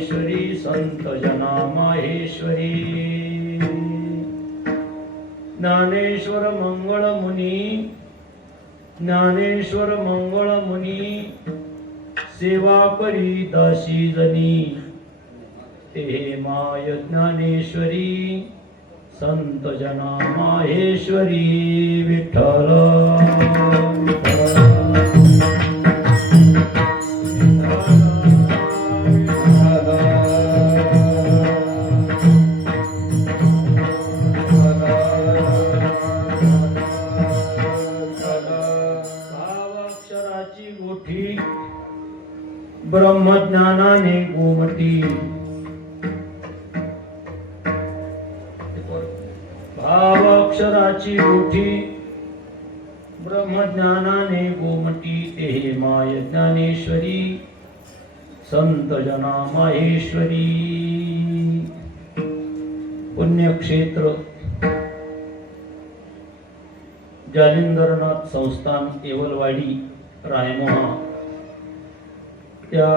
ज्ञानेश्वरी संत जना माहेश्वरी। ज्ञानेश्वर मंगळ मुनी, ज्ञानेश्वर मंगळ मुनी, सेवा करी दासी जनी, ते माय ज्ञानेश्वरी संत जना माहेश्वरी। विठ्ठल भावाक्षराची गोठी ब्रह्मज्ञानाने गोमटी। भावाक्षराची गोठी ब्रह्मज्ञानाने गोमटी, ते माय ज्ञानेश्वरी संत जना माहेश्वरी। पुण्यक्षेत्र जालिंदरनाथ संस्थान येवलवाडी रायमोहा, त्या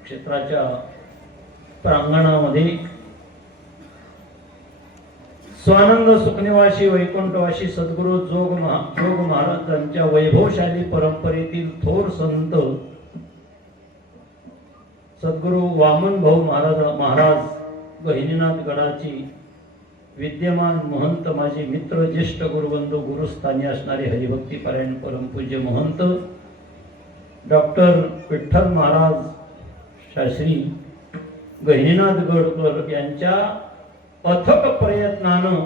क्षेत्राच्या प्रांगणामध्ये स्वानंद सुखनिवासी वैकुंठवासी सद्गुरु जोग महाराजांच्या वैभवशाली परंपरेतील थोर संत सद्गुरु वामन भाऊ महाराज गहिनीनाथ गडाची विद्यमान महंत, माझे मित्र, ज्येष्ठ गुरुबंधू, गुरुस्थानी असणारे हरिभक्ती पारायण परमपूज्य महंत डॉक्टर विठ्ठल महाराज शास्त्री गहिनीनाथ गडकर यांच्या अथक प्रयत्नानं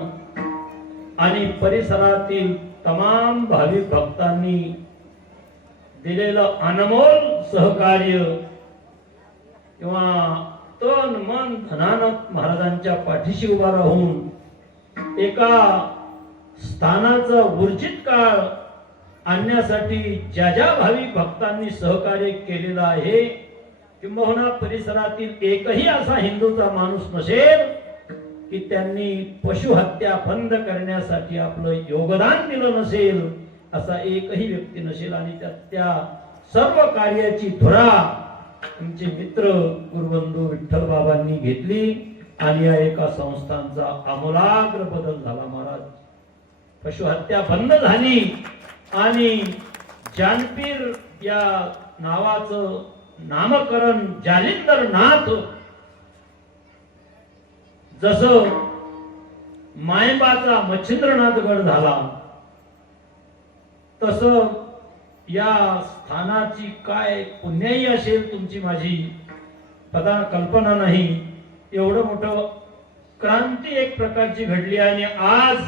आणि परिसरातील तमाम भाविक भक्तांनी दिलेलं अनमोल सहकार्य किंवा तन मन धनानं महाराजांच्या पाठीशी उभा राहून एका स्थानाचा ऊर्जित काळ आणण्यासाठी ज्या ज्या भाविक भक्तांनी सहकार्य केलेलं आहे, किंबहुना परिसरातील एकही असा हिंदूचा माणूस नसेल की त्यांनी पशुहत्या बंद करण्यासाठी आपलं योगदान दिलं नसेल, असा एकही व्यक्ती नसेल। आणि त्या सर्व कार्याची धुरा आमचे मित्र गुरुबंधू विठ्ठल बाबांनी घेतली आणि या एका संस्थांचा आमूलाग्र बदल झाला। महाराज पशुहत्या बंद झाली आणि जानपीर या नावाचं नामकरण जालिंदरनाथ, जसं मायबाचा मच्छिंद्रनाथ गड झाला, तसं या स्थानाची काय पुण्याई असेल तुमची माझी कल्पना नाही। एवढं मोठं क्रांती एक प्रकारची घडली आणि आज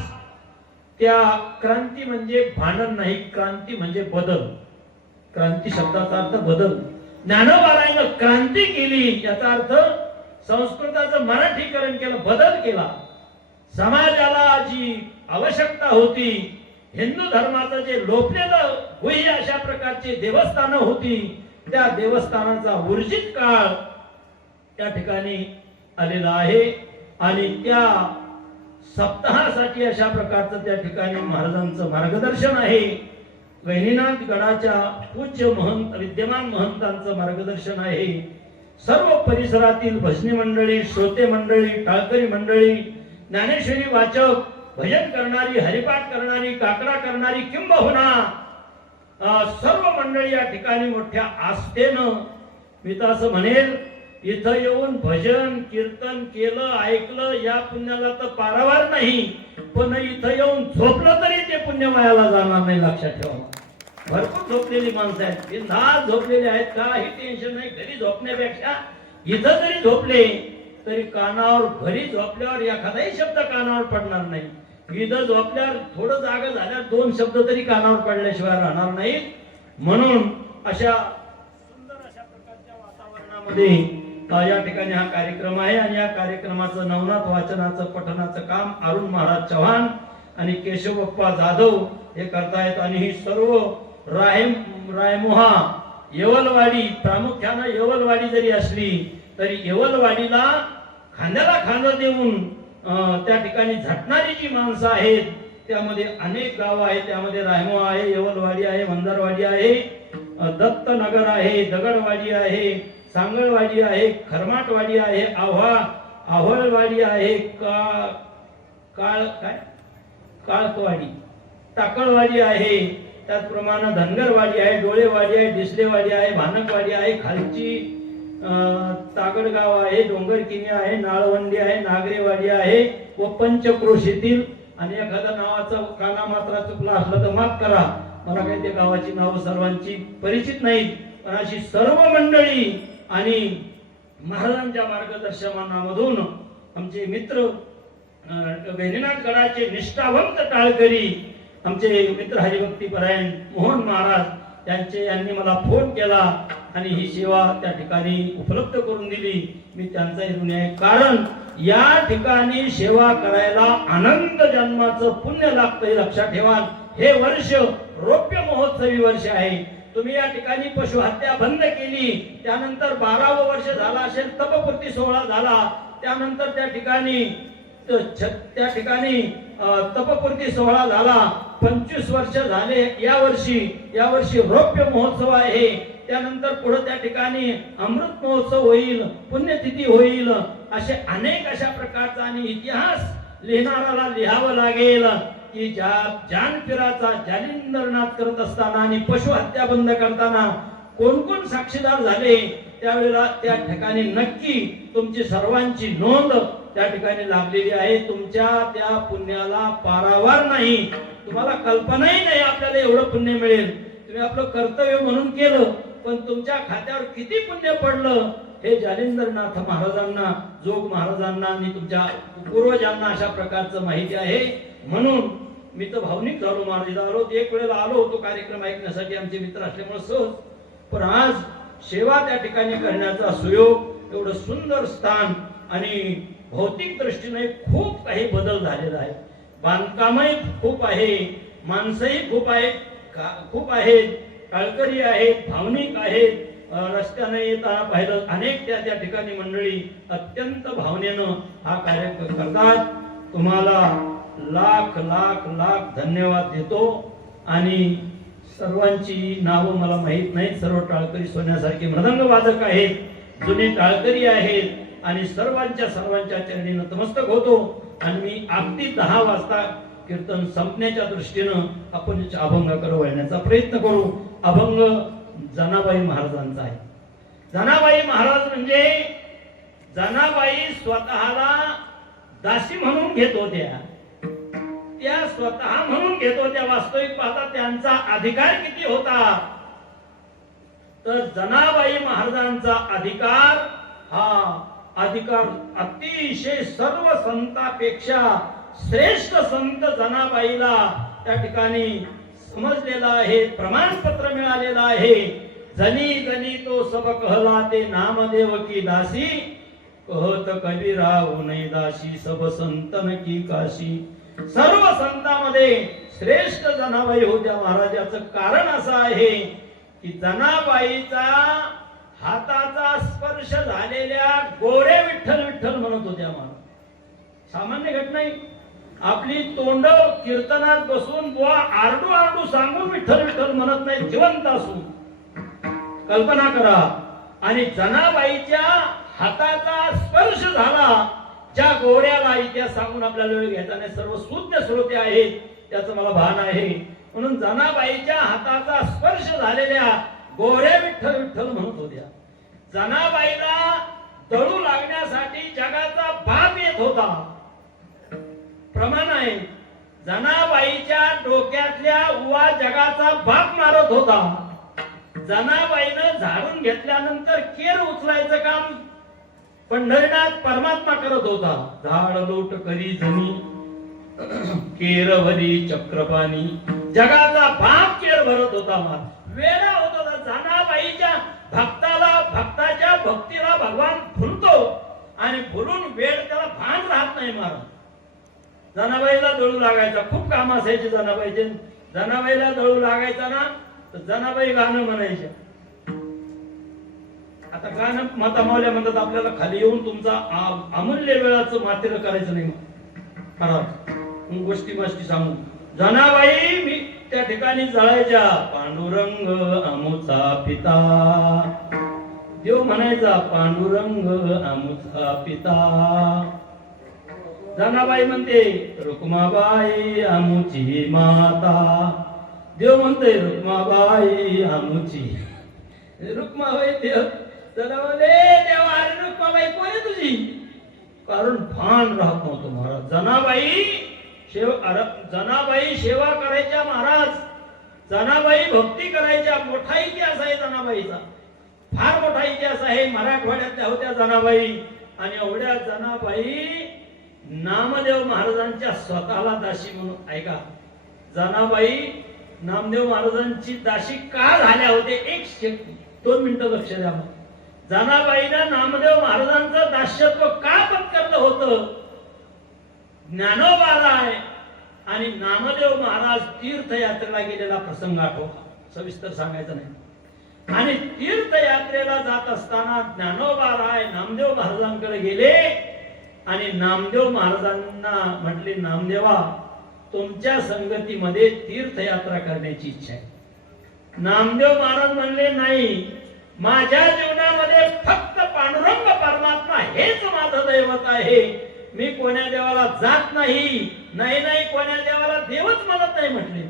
त्या क्रांती म्हणजे भांडण नाही, क्रांती म्हणजे बदल। क्रांती शब्दाचा अर्थ बदल। ज्ञानोबारायनं क्रांती केली याचा अर्थ संस्कृताचं मराठीकरण केलं, बदल केला। समाजाला जी आवश्यकता होती, हिंदू धर्माचं जे लोपलेलं होई अशा प्रकारचे देवस्थानं होती, त्या देवस्थानाचा ऊर्जित काळ त्या ठिकाणी आलेला आहे आणि त्या सप्ताहासाठी अशा प्रकारचं त्या ठिकाणी महाराजांचं मार्गदर्शन आहे। गहिनीनाथ गडाच्या पूज्य महंत, विद्यमान महंतांचं मार्गदर्शन आहे। सर्व परिसरातील भजनी मंडळी, श्रोते मंडळी, टाळकरी मंडळी, ज्ञानेश्वरी वाचक, भजन करणारी, हरिपाठ करणारी, काकडा करणारी, किंबहुना सर्व मंडळी या ठिकाणी मोठ्या आस्थेनं, मी तर असं म्हणेल, इथं येऊन भजन कीर्तन केलं, ऐकलं, या पुण्याला तर पारावार नाही, पण इथं येऊन झोपलं तरी ते पुण्य वायाला जाणार नाही, लक्षात ठेवा। भरपूर झोपलेली माणसं आहेत, बिनधास्त झोपलेली आहेत, काही टेन्शन नाही। घरी झोपण्यापेक्षा इथं जरी झोपले तरी कानावर, घरी झोपल्यावर एखादाही शब्द कानावर पडणार नाही, इथं झोपल्यावर थोडं जागा झाल्यावर दोन शब्द तरी कानावर पडल्याशिवाय राहणार नाही। म्हणून अशा सुंदर अशा प्रकारच्या वातावरणामध्ये या ठिकाणी हा कार्यक्रम आहे आणि या कार्यक्रमाचं नवनाथ वाचनाचं पठणाचं काम अरुण महाराज चव्हाण आणि केशव बाप्पा जाधव हे करतायत। आणि ही सर्व रायमोहा येवलवाडी, प्रामुख्याने येवलवाडी जरी असली तरी येवलवाडीला खांद्याला खांदा देऊन त्या ठिकाणी झटणारी जी माणसं आहेत, त्यामध्ये अनेक गाव आहेत, त्यामध्ये रायमोहा आहे, येवलवाडी आहे, मंदारवाडी आहे, दत्तनगर आहे, दगडवाडी आहे, सांगळवाडी आहे, खरमाटवाडी आहे, आव्हाळवाडी आहे, काळकवाडी, टाकळवाडी आहे, त्याचप्रमाणे धनगरवाडी आहे, डोळेवाडी आहे, डिसलेवाडी आहे, भानकवाडी आहे, खालची तागडगाव आहे, डोंगरकिनी आहे, नाळवंडी आहे, नागरेवाडी आहे व पंचक्रोशीतील आणि एखादा नावाचा कानामात्रा चुकला असला तर माफ करा, मला काही त्या गावाची नावं सर्वांची परिचित नाहीत, पण अशी सर्व मंडळी आणि महाराजांच्या मार्गदर्शनामधून आमचे मित्र वैद्यनाथ गडाचे निष्ठावंत टाळकरी आमचे मित्र हरिभक्तीपरायण मोहन महाराज यांनी मला फोन केला आणि ही सेवा त्या ठिकाणी उपलब्ध करून दिली. मी त्यांचा ऋण आहे, कारण या ठिकाणी सेवा करायला अनंत जन्माचं पुण्य लागतं हे लक्षात ठेवा. हे वर्ष रौप्य महोत्सवी वर्ष आहे. तुम्ही या ठिकाणी पशु हत्या बंद केली, त्यानंतर 12वं वर्ष झाला असेल, तपपूर्ती सोहळा झाला, त्यानंतर त्या ठिकाणी तपपूर्ती सोहळा झाला, 25 वर्ष झाले यावर्षी रौप्य महोत्सव आहे. त्यानंतर पुढे त्या ठिकाणी अमृत महोत्सव होईल, पुण्यतिथी होईल, असे अनेक अशा प्रकारचा आणि इतिहास लिहिणाऱ्याला लिहावं लागेल की जानपीराचा जालिंदरनाथ करत असताना आणि पशु हत्या बंद करताना कोण कोण साक्षीदार झाले, त्यावेळेला त्या ठिकाणी नक्की तुमची सर्वांची नोंद त्या ठिकाणी लागलेली आहे. तुमच्या त्या पुण्याला पारावार नाही, तुम्हाला कल्पनाही नाही आपल्याला एवढं पुण्य मिळेल. तुम्ही आपलं कर्तव्य म्हणून केलं, पण तुमच्या खात्यावर किती पुण्य पडलं हे जालिंदरनाथ महाराजांना, जोग महाराजांना आणि तुमच्या पूर्वजांना अशा प्रकारचं माहिती आहे. म्हणून मी तर भावनिक झालो, महाराज आलो, एक वेळेला आलो होतो कार्यक्रम ऐकण्यासाठी, आमचे मित्र असल्यामुळे सहज, पण आज सेवा त्या ठिकाणी करण्याचा सुयोग, एवढं सुंदर स्थान आणि भौतिक दृष्टीने खूप काही बदल झालेला आहे. बांधकामही खूप आहे, माणसंही खूप आहेत, टाळकरी आहेत, भावनिक आहेत. रस्त्याने येताना पाहिलं अनेक त्या ठिकाणी मंडळी अत्यंत भावनेनं हा कार्यक्रम करतात. तुम्हाला लाख लाख लाख धन्यवाद देतो. आणि सर्वांची नावं मला माहित नाहीत, सर्व टाळकरी सोन्यासारखे मृदंग वादक आहेत, जुने टाळकरी आहेत आणि सर्वांच्या चरणी नतमस्तक होतो. आणि मी अगदी 10 वाजता कीर्तन संपण्याच्या दृष्टीनं आपण अभंगाकडे वळण्याचा प्रयत्न करू. अभंग जनाबाई महाराजांचा आहे. जनाबाई महाराज म्हणजे जनाबाई स्वतःला दासी म्हणून घेत होत्या, त्या स्वतः म्हणून घेत होत्या. वास्तविक पाहता त्यांचा अधिकार किती होता, तर जनाबाई महाराजांचा अधिकार हा अधिकार अतिशय सर्व संतांपेक्षा श्रेष्ठ संत जनाबाईला त्या ठिकाणी समजलेला आहे, प्रमाणपत्र मिळालेलं आहे. जनी जनी तो सब कहला ते नामदेव की दासी, कहत कबीराव नाही दासी सब संतन की काशी. सर्व संतांमध्ये श्रेष्ठ जनाबाई होत्या. महाराजाचं कारण असं आहे की जनाबाईचा हाताचा स्पर्श झालेल्या गोरे विठ्ठल विठ्ठल म्हणत होत्या. महाराज सामान्य घटना नाही, आपली तोंड कीर्तनात बसून बुवा आरडू आरडू सांगून विठ्ठल विठ्ठल म्हणत नाही, जिवंत असून. कल्पना करा. आणि जनाबाईच्या हाताचा स्पर्श झाला ज्या गोऱ्याला, इतिहास सांगून आपल्याला वेळ घ्यायचा नाही, सर्व सुज्ञ श्रोते आहेत त्याचं मला भान आहे. म्हणून जनाबाईच्या हाताचा स्पर्श झालेल्या गोऱ्या विठ्ठल विठ्ठल म्हणत होत्या. जनाबाईला दळू लागण्यासाठी जगाचा बाप येत होता. प्रमाण आहे, जनाबाईच्या डोक्यातल्या उवा जगाचा बाप मारत होता. जनाबाईनं झाडून घेतल्यानंतर केर उचलायचं काम पंढरीनाथ परमात्मा करत होता. झाड लोट करी जमी केरवरी चक्रपाणी, जगाचा बाप केर भरत होता. वेळा होत होता. जनाबाईच्या भक्ताच्या भक्तीला भगवान फुलतो आणि फुलून वेळ त्याला भान राहत नाही. महाराज जनाबाईला दळू लागायचा, खूप काम असायचे जनाबाईचे. जनाबाईला दळू लागायचा ना, तर जनाबाई गाणं म्हणायचे. आता गाणं माता मावल्या म्हणतात आपल्याला खाली येऊन तुमचा अमूल्य वेळाचं मातेर करायचं नाही. महाराज गोष्टी सांगू, जनाबाई मी त्या ठिकाणी जळायच्या पांडुरंग आमुचा पिता. देव म्हणायचा पांडुरंग आमुचा पिता. जनाबाई म्हणते रुक्माबाई आमुची माता. देव म्हणते रुक्माबाई आमुची. रुक्माबाई देव जनाबाई देवा अरे रुक्माबाई कोण आहे तुझी? कारण भान राहत नव्हतं महाराज. जनाबाई सेवा करायच्या महाराज. जनाबाई भक्ती करायच्या. मोठा इतिहास आहे जनाबाईचा, फार मोठा इतिहास आहे. मराठवाड्यातल्या होत्या जनाबाई आणि एवढ्या जनाबाई नामदेव महाराजांच्या स्वतःला दासी म्हणून. ऐका, जनाबाई नामदेव महाराजांची दासी का झाल्या होते? 2 मिनिटं लक्ष द्या. जनाबाईनं नामदेव महाराजांचं दास्यत्व का पत्करलं होतं? ज्ञानोबाराय आणि नामदेव महाराज तीर्थयात्रेला गेलेला प्रसंग आठवा. सविस्तर सांगायचं नाही. आणि तीर्थयात्रेला जात असताना ज्ञानोबाराय नामदेव महाराजांकडे गेले आणि नामदेव महाराजांना म्हटले, नामदेवा तुमच्या संगतीमध्ये तीर्थयात्रा करण्याची इच्छा आहे. नामदेव महाराज म्हणले, नाही, माझ्या जीवनामध्ये फक्त पांडुरंग परमात्मा हेच माझं दैवत आहे. मी कोण्या देवाला जात नाही. नाही कोण्या देवाला देवच म्हणत नाही म्हटले.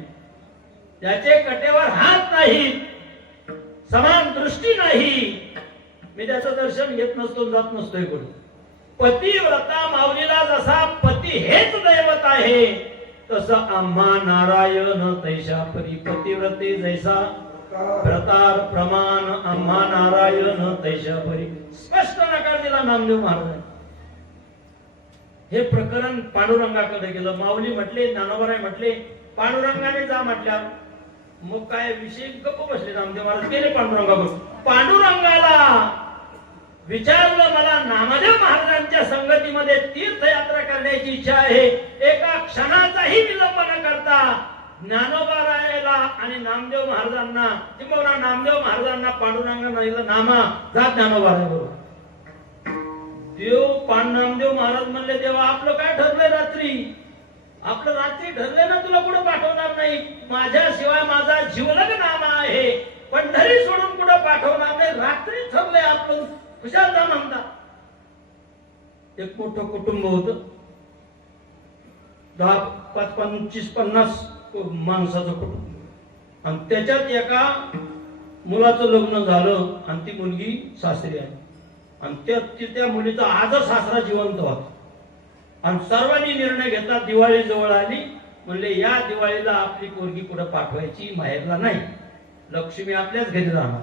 त्याचे कटेवर हात नाही, समान दृष्टी नाही. मी त्याचं दर्शन घेत नसतो, जात नसतोय कोणी. पतिव्रता माऊलीला जसा पती हेच दैवत आहे, तसं आम्हा नारायण तैशा परी. पतिव्रते जैसा व्रतार प्रमाण आम्हा नारायण तैशा परी. स्पष्ट नकार दिला नामदेव महाराज. हे प्रकरण पांडुरंगाकडे गेलं. माऊली म्हटले, ज्ञानोबाराय म्हटले पांडुरंगाने जा म्हटल्या. मग काय विषय गप्प बसले. नामदेव महाराज गेले पांडुरंगाकडे. पांडुरंगाला विचारलं, मला नामदेव महाराजांच्या संगतीमध्ये तीर्थयात्रा करण्याची इच्छा आहे. एका क्षणाचाही विलंब न करता ज्ञानोबारायला आणि नामदेव महाराजांना, किंवा नामदेव महाराजांना पांडुरंगाला नामा जा ज्ञानोबाराय बरोबर. नामदेव महाराज म्हणले, देवा आपलं काय ठरलंय रात्री? आपलं रात्री ठरलंय ना, तुला कुठं पाठवणार नाही. माझ्याशिवाय माझा जीवलग नामा आहे, पंढरी सोडून कुठं पाठवणार नाही. रात्री ठरलंय आपलं, कशाला म्हणता? एक मोठं कुटुंब होतं, 10-25-50 माणसाचं कुटुंब. आणि त्याच्यात एका मुलाचं लग्न झालं आणि ती मुलगी सासरी आहे. आणि त्या मुलीचा आजच सासरा जिवंत होता. आणि सर्वांनी निर्णय घेतला, दिवाळी जवळ आली, म्हणले या दिवाळीला आपली पोरगी कुठं पाठवायची, माहेरला नाही, लक्ष्मी आपल्याच घरी राहणार.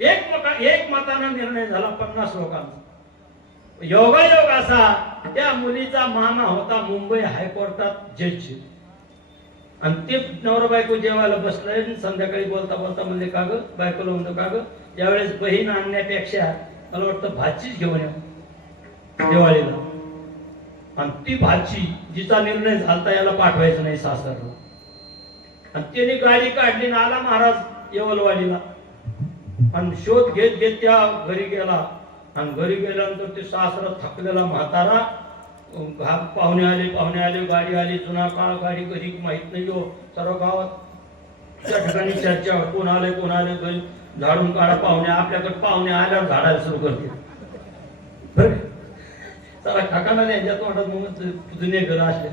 एक मतानं निर्णय झाला 50 लोकांचा. योगायोग असा, त्या मुलीचा मामा होता मुंबई हायकोर्टात जज. आणि ते नवरा बायको जेवायला बसलाय. संध्याकाळी बोलता बोलता म्हणले, का ग बायकोला म्हणतो, का ग यावेळेस बहीण आणण्यापेक्षा मला वाटतं भाचीच घेऊन या दिवाळीला. आणि ती भाची जिचा निर्णय झालता याला पाठवायचं नाही सासरला. आणि त्याने गाडी काढली ना आला महाराज येवलवाडीला. आणि शोध घेत घेत त्या घरी गेला. आणि घरी गेल्यानंतर ते सासरा थकलेला म्हातारा, पाहुणे आले, गाडी आली, जुना काळ, गाडी कधी माहित नाही हो. सर्व गावात त्या ठिकाणी चर्चा, कोण आले घरी झाडून काढा. पाहुणे आपल्याकडे पाहुणे आल्यावर झाडायला सुरू करते. चला ठकाना यांच्या तोंडात मग जुने घर असले,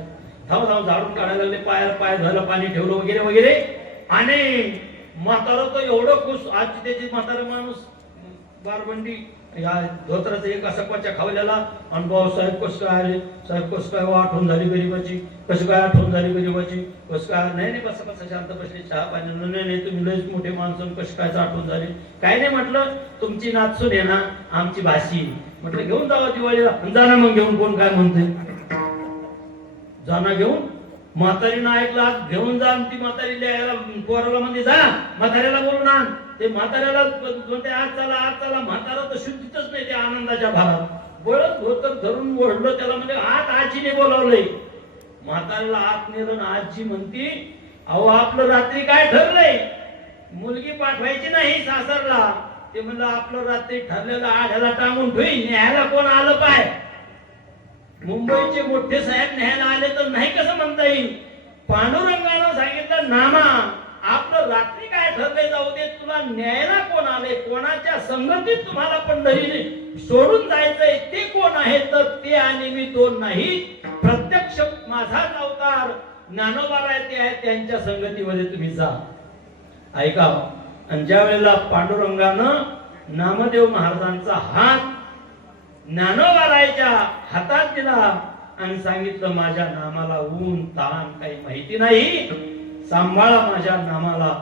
थांब झाडून काढायला लागले. पाय झालं, पाणी ठेवलं वगैरे वगैरे. आणि म्हातारा तर एवढं खुश. आजची त्याची म्हातारा माणूस बारबंडी या धोत्राचा एक असा कोच्या खावल्याला. आणि भाऊ साहेब कसं काय आले, साहेब कसं काय आठवण झाली गरीबाची, कसं काय आठवण झाली गरीबाची, कसं काय. नाही बसा शांत बसले, चहा पाणी. नाही तुम्ही लयच मोठे माणसं, कसं काय आठवण झाली. काय नाही म्हटलं, तुमची नाचून आहे ना आमची भाषी. म्हटलं घेऊन जावा दिवाळीला. जाना मग घेऊन, कोण काय म्हणते, जाना घेऊन. म्हातारीनं ऐकला, घेऊन जा. ती म्हातारी पोराला म्हणजे जा म्हाताऱ्याला बोलून आण. ते म्हाताऱ्याला म्हणते आज चला. म्हातारा तर शुद्धीतच नाही त्या आनंदाच्या भारात. बळत धोतर धरून ओढलं त्याला, म्हणजे आत आजीने बोलावलंय. म्हाताऱ्याला आत नेलं. आजी म्हणती, अहो आपलं रात्री काय ठरलंय, मुलगी पाठवायची नाही सासरला. ते म्हणलं आपलं रात्री ठरलेलं आढ्याला टांगून ठेवी, न्यायला कोण आलं पाय. मुंबईचे मोठे साहेब न्यायला आले तर नाही कसं म्हणता येईल. पांडुरंगानं सांगितलं नामा रात्री काय ठरले जाऊ दे, तुला न्यायला कोण आले, कोणाच्या संगतीत तुम्हाला पंढरीने सोडून जायचंय ते कोण आहे, तर ते आणि मी दोन नाही, प्रत्यक्ष माझाच अवतार ज्ञानोबा राय ते आहे, त्यांच्या संगतीमध्ये तुम्ही जा. ऐका. आणि ज्या वेळेला पांडुरंगानं नामदेव महाराजांचा हात ज्ञानोबा रायच्या हातात दिला आणि सांगितलं, माझ्या नामाला ऊन ताण काही माहिती नाही, सांभाळा माझ्या नामाला.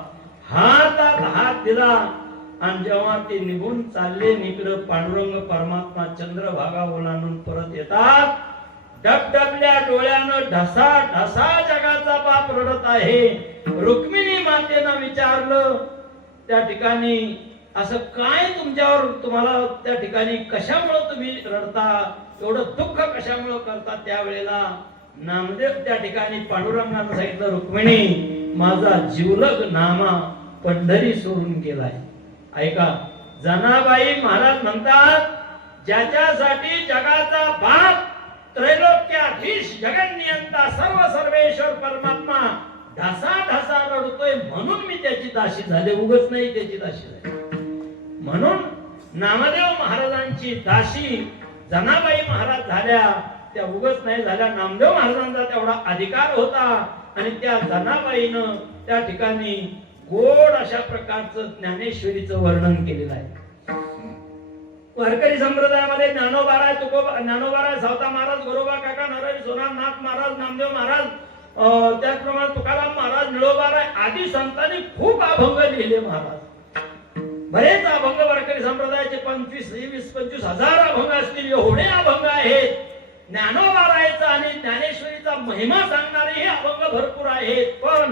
हातात हात दिला आणि जेव्हा ते निघून चालले, इकडं पांडुरंग परमात्मा चंद्रभागा ओलांडून परत येतात. डबडबल्या डोळ्यानं ढसा ढसा जगाचा बाप रडत आहे. रुक्मिणी मातेनं विचारलं, त्या ठिकाणी असं काय तुमच्यावर, तुम्हाला त्या ठिकाणी कशामुळे तुम्ही रडता, एवढं दुःख कशामुळे करता. त्यावेळेला नामदेव त्या ठिकाणी पांडुरंगानं सांगितलं, रुक्मिणी माझा जीवलग नामा पंढरी सोडून गेलाय. ऐका. जनाबाई महाराज म्हणतात, ज्याच्यासाठी जगाचा बाप त्रैलोक्याधीश जगन्नियंता सर्व सर्वेश्वर परमात्मा ढसा ढसा रडतोय, म्हणून मी त्याची दासी झाले, उगच नाही त्याची दासी झाली. म्हणून नामदेव महाराजांची दासी जनाबाई महाराज झाल्या, त्या उगच नाही झाल्या. नामदेव महाराजांचा तेवढा अधिकार होता आणि त्या जनाबाईनं त्या ठिकाणी गोड अशा प्रकारचं ज्ञानेश्वरीचं वर्णन केलेलं आहे. वारकरी संप्रदायामध्ये ज्ञानोबाराय, तुकोबा, ज्ञानोबाराय, सावता महाराज, गोरोबा काका, नरहरी सोनारनाथ महाराज, नामदेव महाराज, त्याचप्रमाणे तुकाराम महाराज, निळोबाराय आदी संतांनी खूप अभंग लिहिले. महाराज बरेच अभंग, वारकरी संप्रदायाचे 25 हजार अभंग असतील, एवढे अभंग आहेत. ज्ञानोबारायचा आणि ज्ञानेश्वरीचा महिमा सांगणारे हे अभंग भरपूर आहेत, पण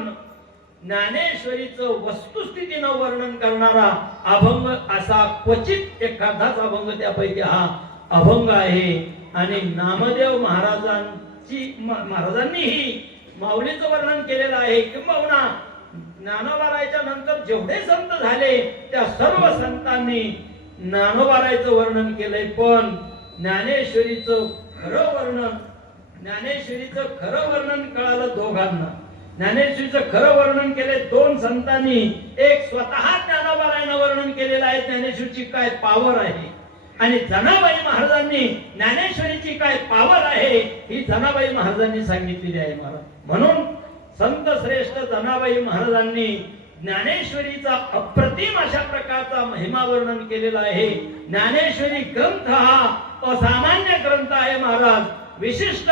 ज्ञानेश्वरीचं वस्तुस्थितीनं वर्णन करणारा अभंग असा क्वचित एखादाच अभंग त्यापैकी हा अभंग आहे. आणि नामदेव महाराजांनीही माऊलीचं वर्णन केलेलं आहे. किंबहुना ज्ञानोबारायच्या नंतर जेवढे संत झाले त्या सर्व संतांनी ज्ञानोबारायचं वर्णन केलंय, पण ज्ञानेश्वरीचं खरं वर्णन कळालं दोघांना. ज्ञानेश्वरीचं खरं वर्णन केले दोन संतांनी. एक स्वतः ज्ञानोबारायनं वर्णन केलेलं आहे, ज्ञानेश्वरीची काय पावर आहे, आणि जनाबाई महाराजांनी ज्ञानेश्वरीची काय पावर आहे ही जनाबाई महाराजांनी सांगितलेली आहे. महाराज म्हणून संत श्रेष्ठ जनाबाई महाराजांनी ज्ञानेश्वरीचा अप्रतिम अशा प्रकारचा महिमा वर्णन केलेला आहे. ज्ञानेश्वरी ग्रंथ हा असामान्य ग्रंथ आहे. महाराज विशिष्ट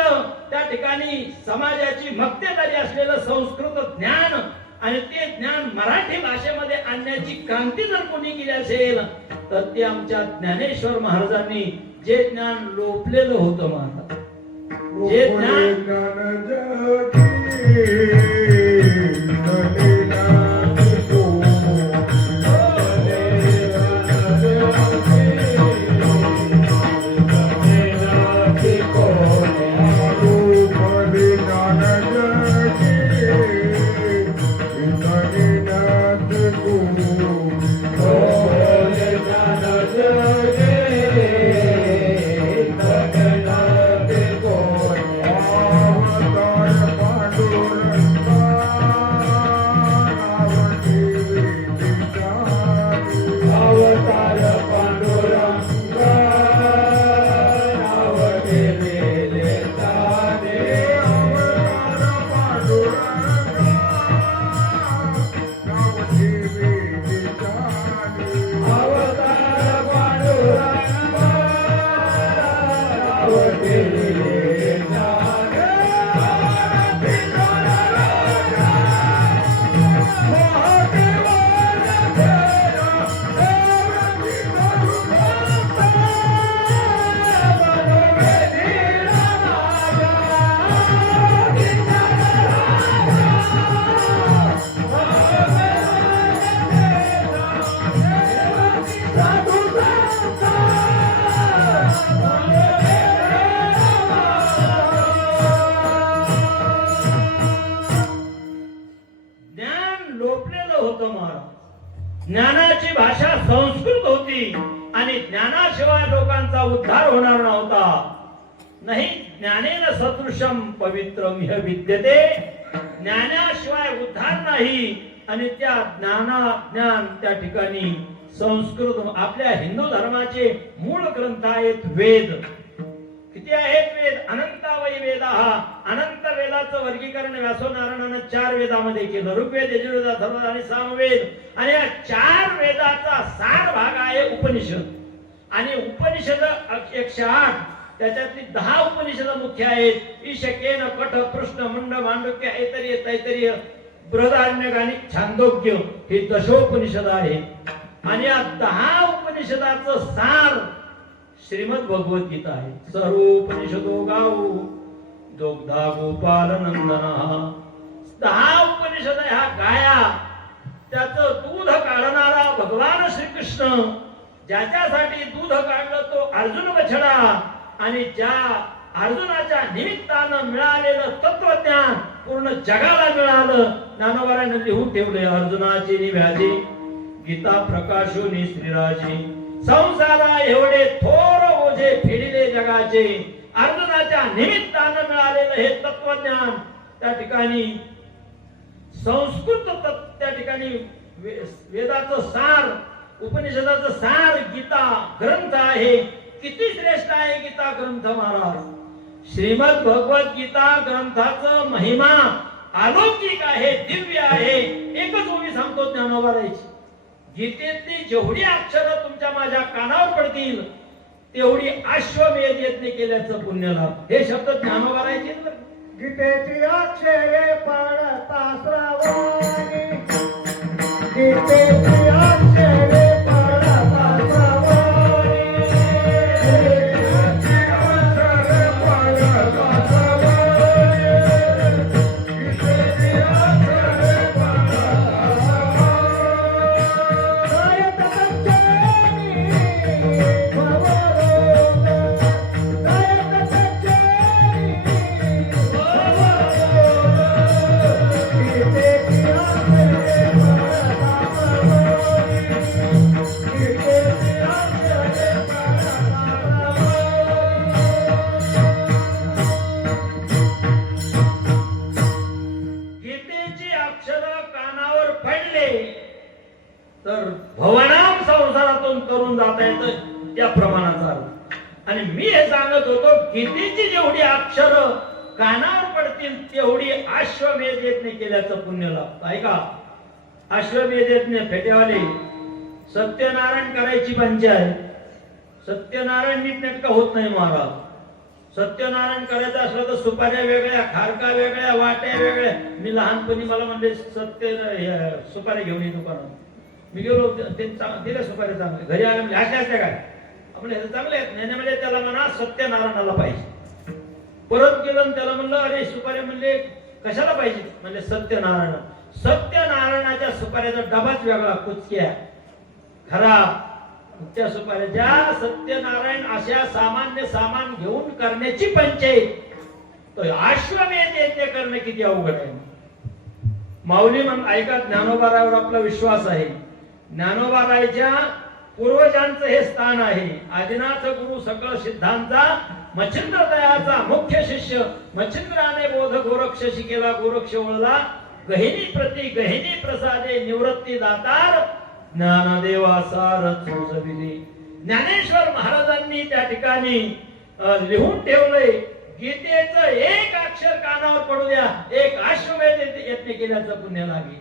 त्या ठिकाणी समाजाची मक्तेदारी असलेलं संस्कृत ज्ञान आणि ते ज्ञान मराठी भाषेमध्ये आणण्याची क्रांती जर कोणी केली असेल तर ते आमच्या ज्ञानेश्वर महाराजांनी जे ज्ञान लोपलेलं होतं. महाराज जे ज्ञान ज्ञानाची भाषा संस्कृत होती आणि ज्ञानाशिवाय लोकांचा उद्धार होणार नव्हता. नाही ज्ञानेन सदृशम पवित्रम ह्य विद्यते. ज्ञानाशिवाय उद्धार नाही, आणि त्या ज्ञान त्या ठिकाणी संस्कृत आपल्या हिंदू धर्माचे मूळ ग्रंथ आहेत वेद. किती आहेत वेद? अनंतावयी वेदाः. अनंत वेदाचं वर्गीकरण व्यासनारायणानं 4 वेदामध्ये केलं. ऋग्वेद, यजुर्वेद, अथर्ववेद आणि सामवेद. आणि या 4 वेदाचा सार भाग आहे उपनिषद. आणि उपनिषद 108, त्याच्यातली 10 उपनिषद मुख्य आहेत. ईशकेन, कठ, पृष्ठ, मुंड, मांडुक्य, ऐतरेय, तैतरीय, बृहदारण्यक आणि छांदोग्य हे दशोपनिषद आहे. आणि या 10 उपनिषदाचं सार श्रीमद भगवत गीता आहे. सर्वोपनिषदो गावो दुग्धा गोपाल नंदना. 10 उपनिषद ह्या गाया, त्याचं दूध काढणारा भगवान श्रीकृष्ण, ज्याच्यासाठी दूध काढलं तो अर्जुन बछडा, आणि ज्या अर्जुनाच्या निमित्तानं मिळालेलं तत्वज्ञान पूर्ण जगाला मिळालं. ज्ञानोबारायनं लिहून ठेवले, अर्जुनाची निव्याजी गीता प्रकाशोनी श्रीराजी. संसारा एवढे थोर ओझे फेडिले जगाचे, अर्जुनाच्या निमित्तानं मिळालेलं हे तत्वज्ञान त्या ठिकाणी संस्कृत त्या ठिकाणी वेदाचं सार, उपनिषदाचं सार गीता ग्रंथ आहे. किती श्रेष्ठ आहे गीता ग्रंथ महाराज. श्रीमद भगवत गीता ग्रंथाचं महिमा अलौकिक आहे, दिव्य आहे. एकच ओवी सांगतो ज्ञानोबारायची, गीतेतली जेवढी अक्षरं तुमच्या माझ्या कानावर पडतील तेवढी अश्वमेध यज्ञ केल्याचं पुण्य लाभ. हे शब्द ज्ञानोबारायचे. गीतेची अक्षरे पडता श्रावणी, गीतेची अक्षरे पडता श्रावणी, गीतेची अक्षरे पडता श्रावणी, गीतेची अक्षरे पडता तर भवनाम संसारातून करून जाता येतं त्या प्रमाणाचा अर्थ. आणि मी हे सांगत होतो, गीतेची जेवढी अक्षर कानावर पडतील तेवढी अश्वमेध यज्ञ केल्याचं पुण्य लाभ. ऐका, अश्वमेध यज्ञ फेट्यावाले सत्यनारायण करायची पंचायत. सत्यनारायण नीट नेटका होत नाही महाराज. सत्यनारायण करायचं असलं तर सुपाऱ्या वेगळ्या, खारका वेगळ्या, वाट्या वेगळ्या. मी लहानपणी मला म्हणजे सुपाऱ्या घेऊन येतो दुकानात. मी गेलो, ते दिल्या सुपाऱ्या चांगल्या. घरी आले म्हणजे अशा असल्या काय आपण हे चांगले आहेत नाही म्हणजे त्याला म्हणा सत्यनारायणाला पाहिजे. परत गेलं त्याला म्हणलं अरे सुपाऱ्या म्हणले कशाला पाहिजे म्हणजे सत्यनारायण. सत्यनारायणाच्या सुपाऱ्याचा डबाच वेगळा, कुचक्या खराब. त्या सुपाऱ्या ज्या सत्यनारायण अशा सामान्य सामान घेऊन करण्याची पंचायत, तो अश्वमेध यज्ञ करणं किती अवघड आहे. माऊली म्हण ऐका, ज्ञानोबारावर आपला विश्वास आहे. ज्ञानोबारायच्या पूर्वजांचं हे स्थान आहे. आदिनाथ गुरु सकळ सिद्धांचा मच्छिंद्र दयाचा मुख्य शिष्य. मच्छिंद्राने बोध गोरक्ष शिकेला, गोरक्ष वळला गहिनी प्रती गहिनी प्रसादे निवृत्ती दातार ज्ञानदेवा सार चोजविले. ज्ञानेश्वर महाराजांनी त्या ठिकाणी लिहून ठेवलंय, गीतेचं एक अक्षर कानावर पडू द्या, एक अश्वमेध यज्ञ केल्याचं पुण्य लागेल.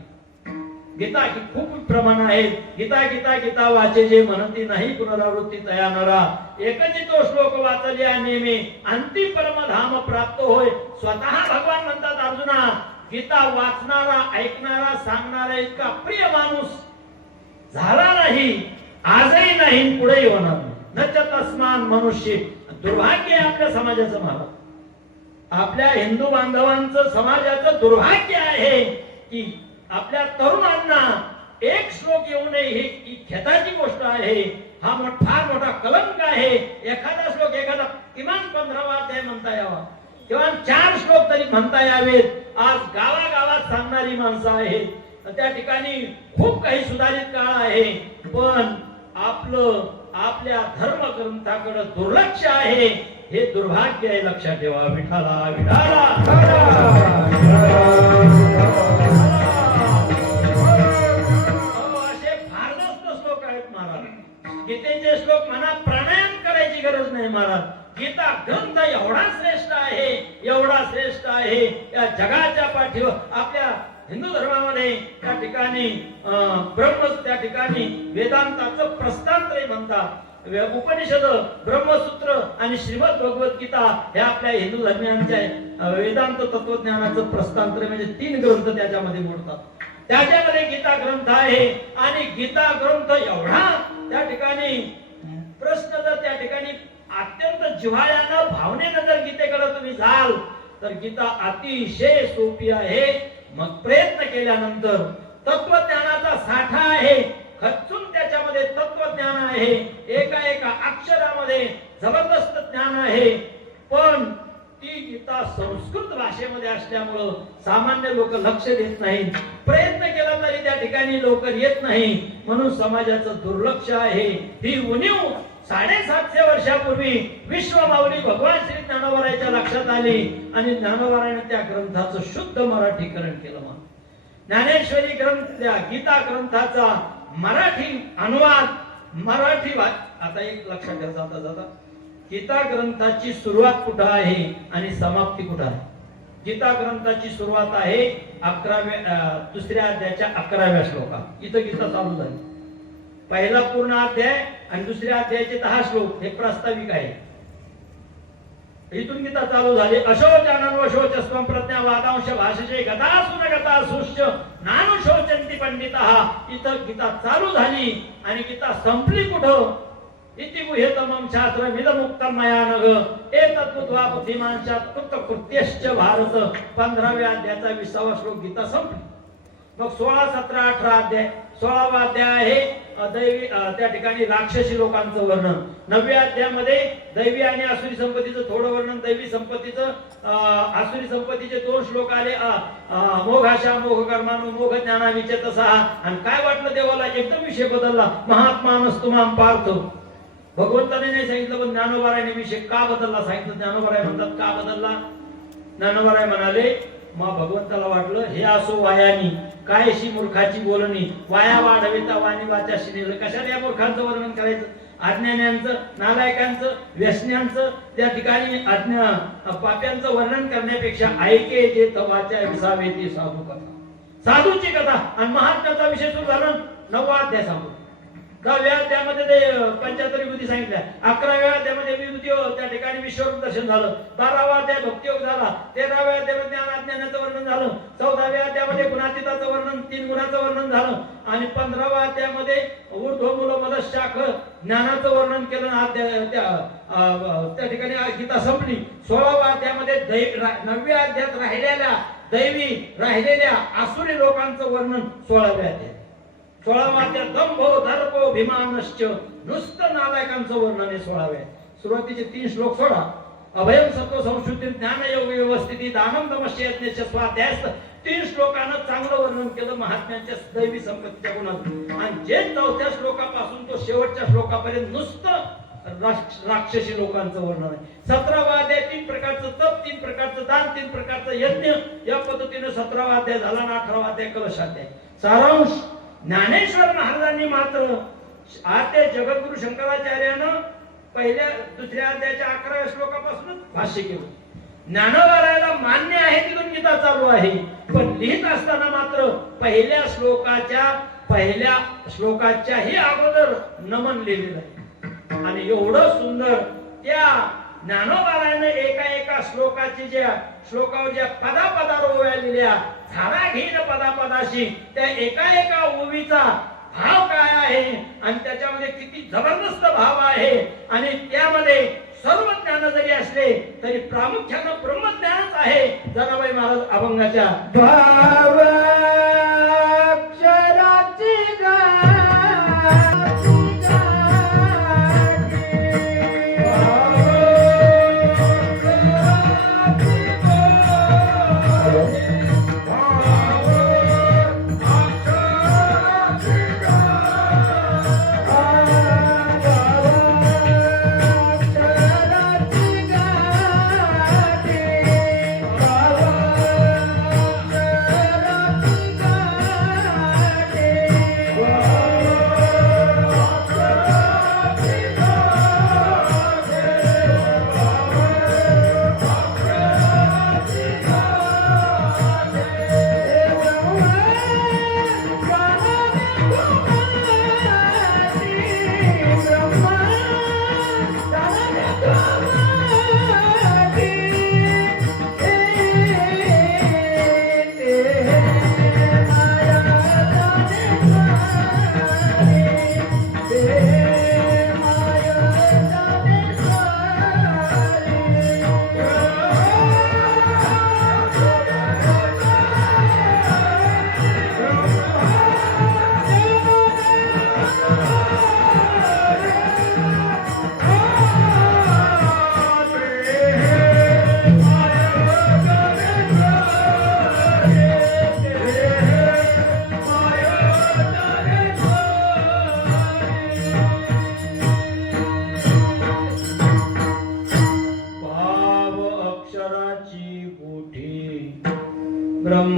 गीता की खूप प्रमाण आहेत. गीता गीता गीता वाचे जे म्हणती नाही पुनरावृत्ती तया नरा. एकची तो श्लोक वाचल्या नेमे अंतिम परमधाम प्राप्त होय. स्वतः भगवान म्हणतात अर्जुना, गीता वाचणारा, ऐकणारा, सांगणारा इतका प्रिय माणूस झाला नाही, आजही नाही, पुढेही होणार नाही. नच तस्मान मनुष्य. दुर्भाग्य आहे आपल्या समाजाचं महाराज. आपल्या हिंदू बांधवांचं समाजाचं दुर्भाग्य आहे की आपल्या तरुणांना एक श्लोक येऊ नये ही खेदाची गोष्ट आहे. हा फार मोठा कलंक आहे. एखादा श्लोक, एखादा किमान 15वा अध्याय म्हणता यावा, किमान 4 श्लोक तरी म्हणता यावेत. आज गावागावात सांगणारी माणसं आहेत. त्या ठिकाणी खूप काही सुधारित काळ आहे, पण आपल्या धर्म ग्रंथाकडे दुर्लक्ष आहे. हे दुर्भाग्य आहे, लक्षात ठेवा. विठाला विठाला वेदांतामध्ये त्या ठिकाणी ब्रह्म त्या ठिकाणी वेदांताचं प्रस्थानत्रय म्हणतात. उपनिषद, ब्रह्मसूत्र आणि श्रीमद भगवद्गीता हे आपल्या हिंदू धर्मियांच्या वेदांत तत्वज्ञानाचं प्रस्थानत्रय म्हणजे 3 ग्रंथ त्याच्यामध्ये मोडतात. त्याच्यामध्ये गीता ग्रंथ आहे आणि गीता ग्रंथ एवढा त्या ठिकाणी प्रश्न जर त्या ठिकाणी अत्यंत जिव्हाळ्यानं भावनेनं जर गीतेकडे तुम्ही जाल तर गीता अतिशय सोपी आहे. मग प्रयत्न केल्यानंतर तत्वज्ञानाचा साठा आहे, खचून त्याच्यामध्ये तत्वज्ञान आहे, एका एका अक्षरामध्ये जबरदस्त ज्ञान आहे. पण ती गीता संस्कृत भाषेमध्ये असल्यामुळं सामान्य लोक लक्ष देत नाहीत. प्रयत्न केला तरी त्या ठिकाणी लवकर येत नाही, म्हणून समाजाचं दुर्लक्ष आहे. ही उणीव 750 वर्षापूर्वी विश्वमाऊली भगवान श्री ज्ञानोबारायांच्या लक्षात आली आणि ज्ञानोबारायाने त्या ग्रंथाचं शुद्ध मराठीकरण केलं. ज्ञानेश्वरी ग्रंथ त्या गीता ग्रंथाचा मराठी अनुवाद मराठी आता एक लक्षात घ्या जाता जाता गीता ग्रंथाची सुरुवात कुठं आहे आणि समाप्ती कुठं आहे. गीता ग्रंथाची सुरुवात आहे 2ऱ्या अध्यायाच्या 11व्या श्लोकात. इथं गीता चालू झाली. पहिला पूर्ण अध्याय आणि 2ऱ्या अध्यायाचे 10 श्लोक हे प्रास्ताविक आहे. इथून गीता चालू झाली. अशोचानन्वशोचस्त्वं प्रज्ञावादांश भाषजे गतासुन गतासुश्च नानुशोचन्ति पंडितः. इथं गीता चालू झाली आणि गीता संपली कुठं. इति गुह्यतमं शास्त्रमिदमुक्तं मया नघ एतद्बुद्ध्वा बुद्धिमान् कृत्यश्च भारत. 15व्या अध्यायाचा 20वा श्लोक गीता संपली. मग 16, 17, 18 अध्याय. 16वा अध्याय आहे दैवी त्या ठिकाणी राक्षसी लोकांचं वर्णन. 9व्या अध्यायामध्ये दैवी आणि आसुरी संपत्तीचं थोडं वर्णन, दैवी संपत्तीचं आसुरी संपत्तीचे 2 श्लोक आले. मोघाशा मोघ कर्मानु मोघ ज्ञाना विचेतसा. आणि काय वाटलं देवाला, एकदम विषय बदलला. महात्मानस्तुमां पार्थ. भगवंताने नाही सांगितलं पण ज्ञानोबारायाने विषय का बदलला सांगितलं. ज्ञानोबाराय म्हणतात का बदलला. ज्ञानोबाराय म्हणाले मग भगवंताला वाटलं हे असो वायानी कायशी मूर्खाची बोलणी वाया वाढविता वाणी वाचाशी नेलं. कशाला या मूर्खांचं वर्णन करायचं, अज्ञान्यांचं, नालायकांचं, व्यसन्यांचं, त्या ठिकाणी पाप्यांचं वर्णन करण्यापेक्षा ऐके जे तवाच्या विसावे ती साधू कथा, साधूची कथा. आणि महात्म्याचा विषय सुरू झाला. 9वा अध्याय सांगू. 10व्या अध्यायामध्ये ते 75 विभूती सांगितल्या. 11व्या अध्यायामध्ये विभूती त्या ठिकाणी विश्वरूप दर्शन झालं. 12वा अध्याय भक्तियोग झाला. 13व्या अध्यायामध्ये ज्ञानाज्ञानाचं वर्णन झालं. 14व्या अध्यायामध्ये गुणातीताचं वर्णन, 3 गुणाचं वर्णन झालं. आणि 15व्या अध्यायामध्ये ऊर्ध्वमूल मदशाख ज्ञानाचं वर्णन केलं. त्या ठिकाणी गीता संपली. 16व्या अध्यायामध्ये 9व्या अध्यायात राहिलेल्या दैवी राहिलेल्या आसुरी लोकांचं वर्णन 16व्या अध्यायात. 16वा अध्याय दंभो दर्पो भिमानश्च नुसतं नालायकांचं वर्णन आहे 16व्या. सुरुवातीचे 3 श्लोक सोडा. अभयम सत्व संशुद्धी ज्ञानयोग व्यवस्थिती दानम तमस्य यज्ञस्य स्वाध्यायस्थ 3 श्लोकानं चांगलं वर्णन केलं महात्म्यांच्या दैवी संपत्तीच्या गुणांचं. आणि जे 4थ्या श्लोकापासून तो शेवटच्या श्लोकापर्यंत नुसतं राक्षसी लोकांचं वर्णन आहे. 17वा अध्याय 3 प्रकारचं तप, 3 प्रकारचं दान, 3 प्रकारचं यज्ञ. या पद्धतीने 17वा अध्याय झाला आणि 18वा अध्याय कलशाध्याय. सारांश ज्ञानेश्वर महाराजांनी मात्र आद्य जगद्गुरु शंकराचार्यानं 2ऱ्या अध्यायाच्या 11व्या श्लोकापासूनच भाष्य केलं. ज्ञानोबारायाला मान्य आहे तिथून गीता चालू आहे, पण लिहित असताना मात्र पहिल्या श्लोकाच्याही अगोदर नमन लिहिलेलं आहे. आणि एवढं सुंदर त्या ज्ञानोबारायाने एका श्लोकाची श्लोकावर ज्या पदापदावर ओव्या लिहिल्या, झाडा घेईन पदापदाशी, त्या एका ओवीचा भाव काय आहे आणि त्याच्यामध्ये किती जबरदस्त भाव आहे. आणि त्यामध्ये सर्व ज्ञान जरी असले तरी प्रामुख्यानं ब्रह्मज्ञानच आहे. जनाबाई महाराज अभंगाच्या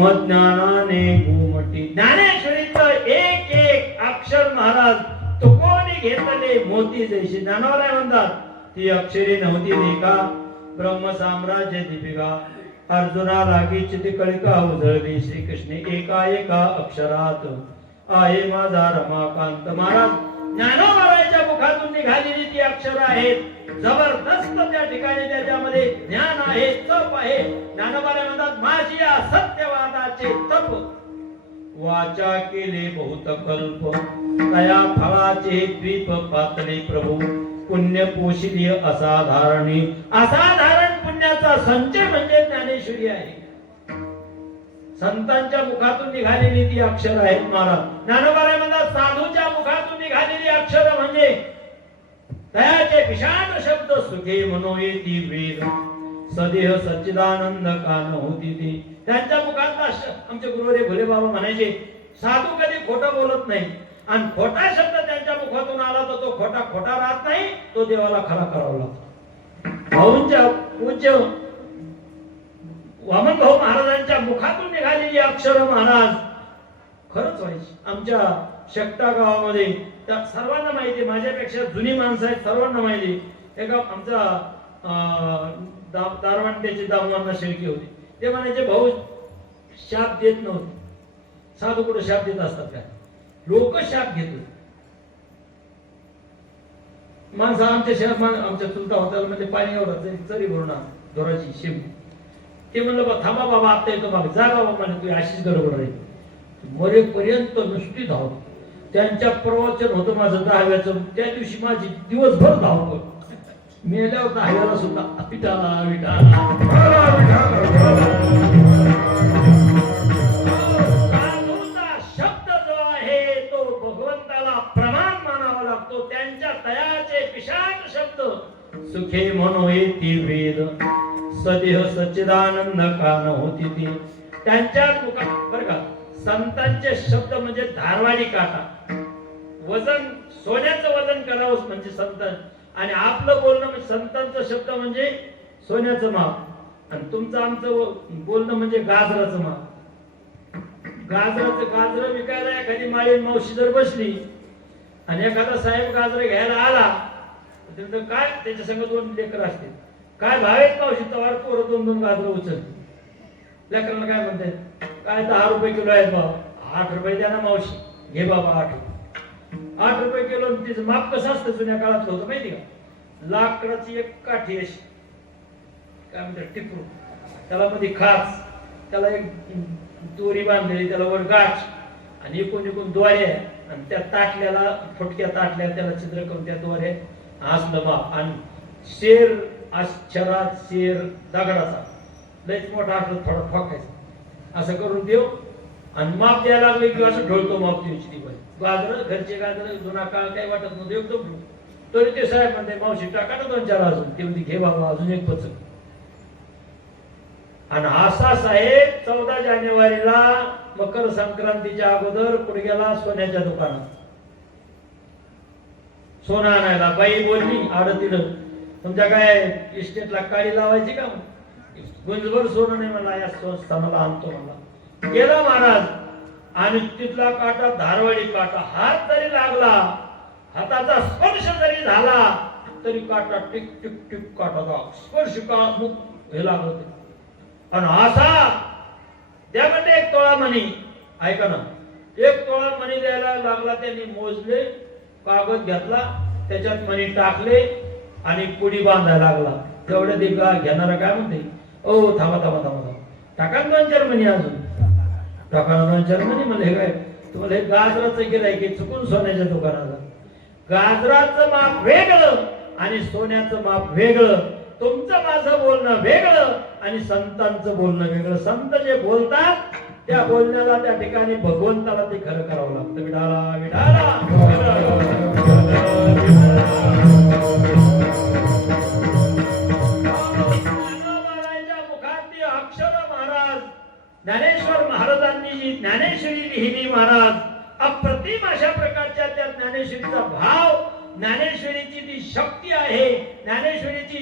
ब्रह्मज्ञानाने गुमटी. ज्ञानेश्वरीचं एक एक अक्षर महाराज तुकोनी घेतले मोती जैसे. ज्ञानोबा म्हणतात ती अक्षरे नव्हती देका ब्रह्म साम्राज्य दीपिका. अर्जुना लागी चिती कळिका उजळली. श्रीकृष्ण एका एका अक्षरात आहे माझा रमाकांत. महाराज ज्ञानोबाच्या मुखातून निघालेली ती अक्षर आहेत. जबरदस्त त्या ठिकाणी त्याच्यामध्ये ज्ञान आहे, तप आहे. ज्ञानोबा म्हणतात माझी या सत्यवादाचे तप वाचा केले बहुत कल्प. तया फळाचे द्वीप पातळे प्रभू. पुण्य पोषिली असाधारणी. असाधारण पुण्याचा संचय म्हणजे ज्ञानेश्वरी आहे. संतांच्या मुखातून निघालेली ती अक्षर आहेत महाराज. ज्ञानोबा म्हणतात साधूच्या मुखातून निघालेली अक्षर म्हणजे दयाचे विशाल शब्द. सुखे मनोये ती वेद. सदेह सच्चिदानंद कान होती ती. त्यांच्या मुखातला आमचे गुरुवारी भोले बाबा म्हणायचे साधू कधी खोटं बोलत नाही आणि खोटा शब्द त्यांच्या मुखातून आला तर तो खोटा खोटा राहत नाही, तो देवाला खरा करावा लागतो. भाऊंच्या पूज्य वामन भाऊ महाराजांच्या मुखातून निघालेली अक्षर महाराज खरंच व्हायची. आमच्या शकटा गावामध्ये त्या सर्वांना माहिती, माझ्यापेक्षा जुनी माणसं आहेत सर्वांना माहिती. एका आमचा दारवांड्याची दामवांना शेळकी होती. ते म्हणायचे भाऊ शाप देत नव्हते. साधू कुठे शाप देत असतात काय, लोक शाप घेत होते. माणसं आमच्या शहर आमच्या चुलता होता म्हणजे पाणी एवढं चरी भरून दोराची शिम. ते म्हणलं बा थांबा बाबा आता येतो बाबा. जा बाबा म्हणे तू अशीच गडबड राहील. मरेपर्यंत नुसती धाव. त्यांच्या प्रवचन होतं माझं 10व्याचं. त्या दिवशी माझी दिवसभर धावपळ. मेल्यावर 10व्याला सुद्धा विठाला विठाला. साधूचा शब्द जो आहे तो भगवंताला प्रमाण मानावा लागतो. त्यांच्या दयाचे विशाल शब्द. सुखे मनोये ती वेद. सदेह सच्चिदानंद कान होती ती. त्यांच्या मुखात बरं का संतांचे शब्द म्हणजे धारवाडी काटा. वजन सोन्याचं वजन करावं म्हणजे संत. आणि आपलं बोलणं म्हणजे संतांचं शब्द म्हणजे सोन्याचं माप. आणि तुमचं आमचं बोलणं म्हणजे गाजराचं माप. गाजर विकायला एखादी माळी मावशी जर बसली आणि एखादा साहेब गाजर घ्यायला आला तर काय त्याच्या संग 2 लेकर असतील. काय भाव आहेत मावशी तवार पोरं 2-2 गाजर उचल. लेकरांना काय म्हणतात काय 10 रुपये किलो आहेत भाव. 8 रुपये द्या ना मावशी. घे बाबा 8 रुपये किलो. तिचं माप कसं असतं जुन्या काळात होतं माहिती का. लाकडाची एक काठी अशी काय म्हणतात टिपरू. त्याला मध्ये खाच. त्याला एक दोरी बांधलेली. त्याला वर गाठ आणि एकूण द्वारे आणि त्या ताटल्याला फुटक्या ताटल्या त्याला छिद्र करून त्या द्वारे असलं माप. आणि शेर अक्षरात शेर दगडाचा लयच मोठा असलं थोडा ठोकायचा असं करून देव. आणि माप द्यायला लागले की असं ढोलतो माप द्यायची ती बाई. गाजर घरचे गाजर जुना काळ काही वाटत नव्हतं एकदम. तरी ते साहेब म्हणते मावशी टाका ना 2-4 अजून. ते म्हणते घे बाबा अजून एक पचक. आणि असा साहेब 14 जानेवारीला मकर संक्रांतीच्या अगोदर पुढे गेला सोन्याच्या दुकानात सोनं आणायला. बाई बोलली आडतीला तुमच्या काय इस्टेटला काळी लावायची का. गुंजभर सोनं नाही मला या स्थानाला आणतो मला. गेला महाराज आणि तिथला काटा धारवाडी काटा. हात जरी लागला हाताचा स्पर्श जरी झाला तरी काटा टिक टिक टिक काटाचा स्पर्श का मुख हे लागत. आणि असा त्यामध्ये 1 तोळा मणी ऐका ना 1 तोळा मणी द्यायला लागला. त्यांनी मोजले कागद घेतला त्याच्यात मणी टाकले आणि पुडी बांधायला लागला. तेवढ्या ते घेणारा काय म्हणते ओ थांबा थांबा थांबा टाका 2-4 मणी अजून टाका 2-4 मणी. म्हणले हे काय तुम्हाला हे गाजराचं गिराय की चुकून सोन्याच्या दुकानाला. गाजराचं माप वेगळं आणि सोन्याचं माप वेगळं. तुमचं माझं बोलणं वेगळं आणि संतांचं बोलणं वेगळं. संत जे बोलतात त्या बोलण्याला त्या ठिकाणी भगवंताला ते खरं करावं लागतं. विठाला विठाला. मुखात अक्षर महाराज ज्ञानेश्वर महाराजांनी जी ज्ञानेश्वरी लिहिली महाराज अप्रतिम अशा प्रकारच्या त्या ज्ञानेश्वरीचा भाव. ज्ञानेश्वरीची जी शक्ती आहे, ज्ञानेश्वरीची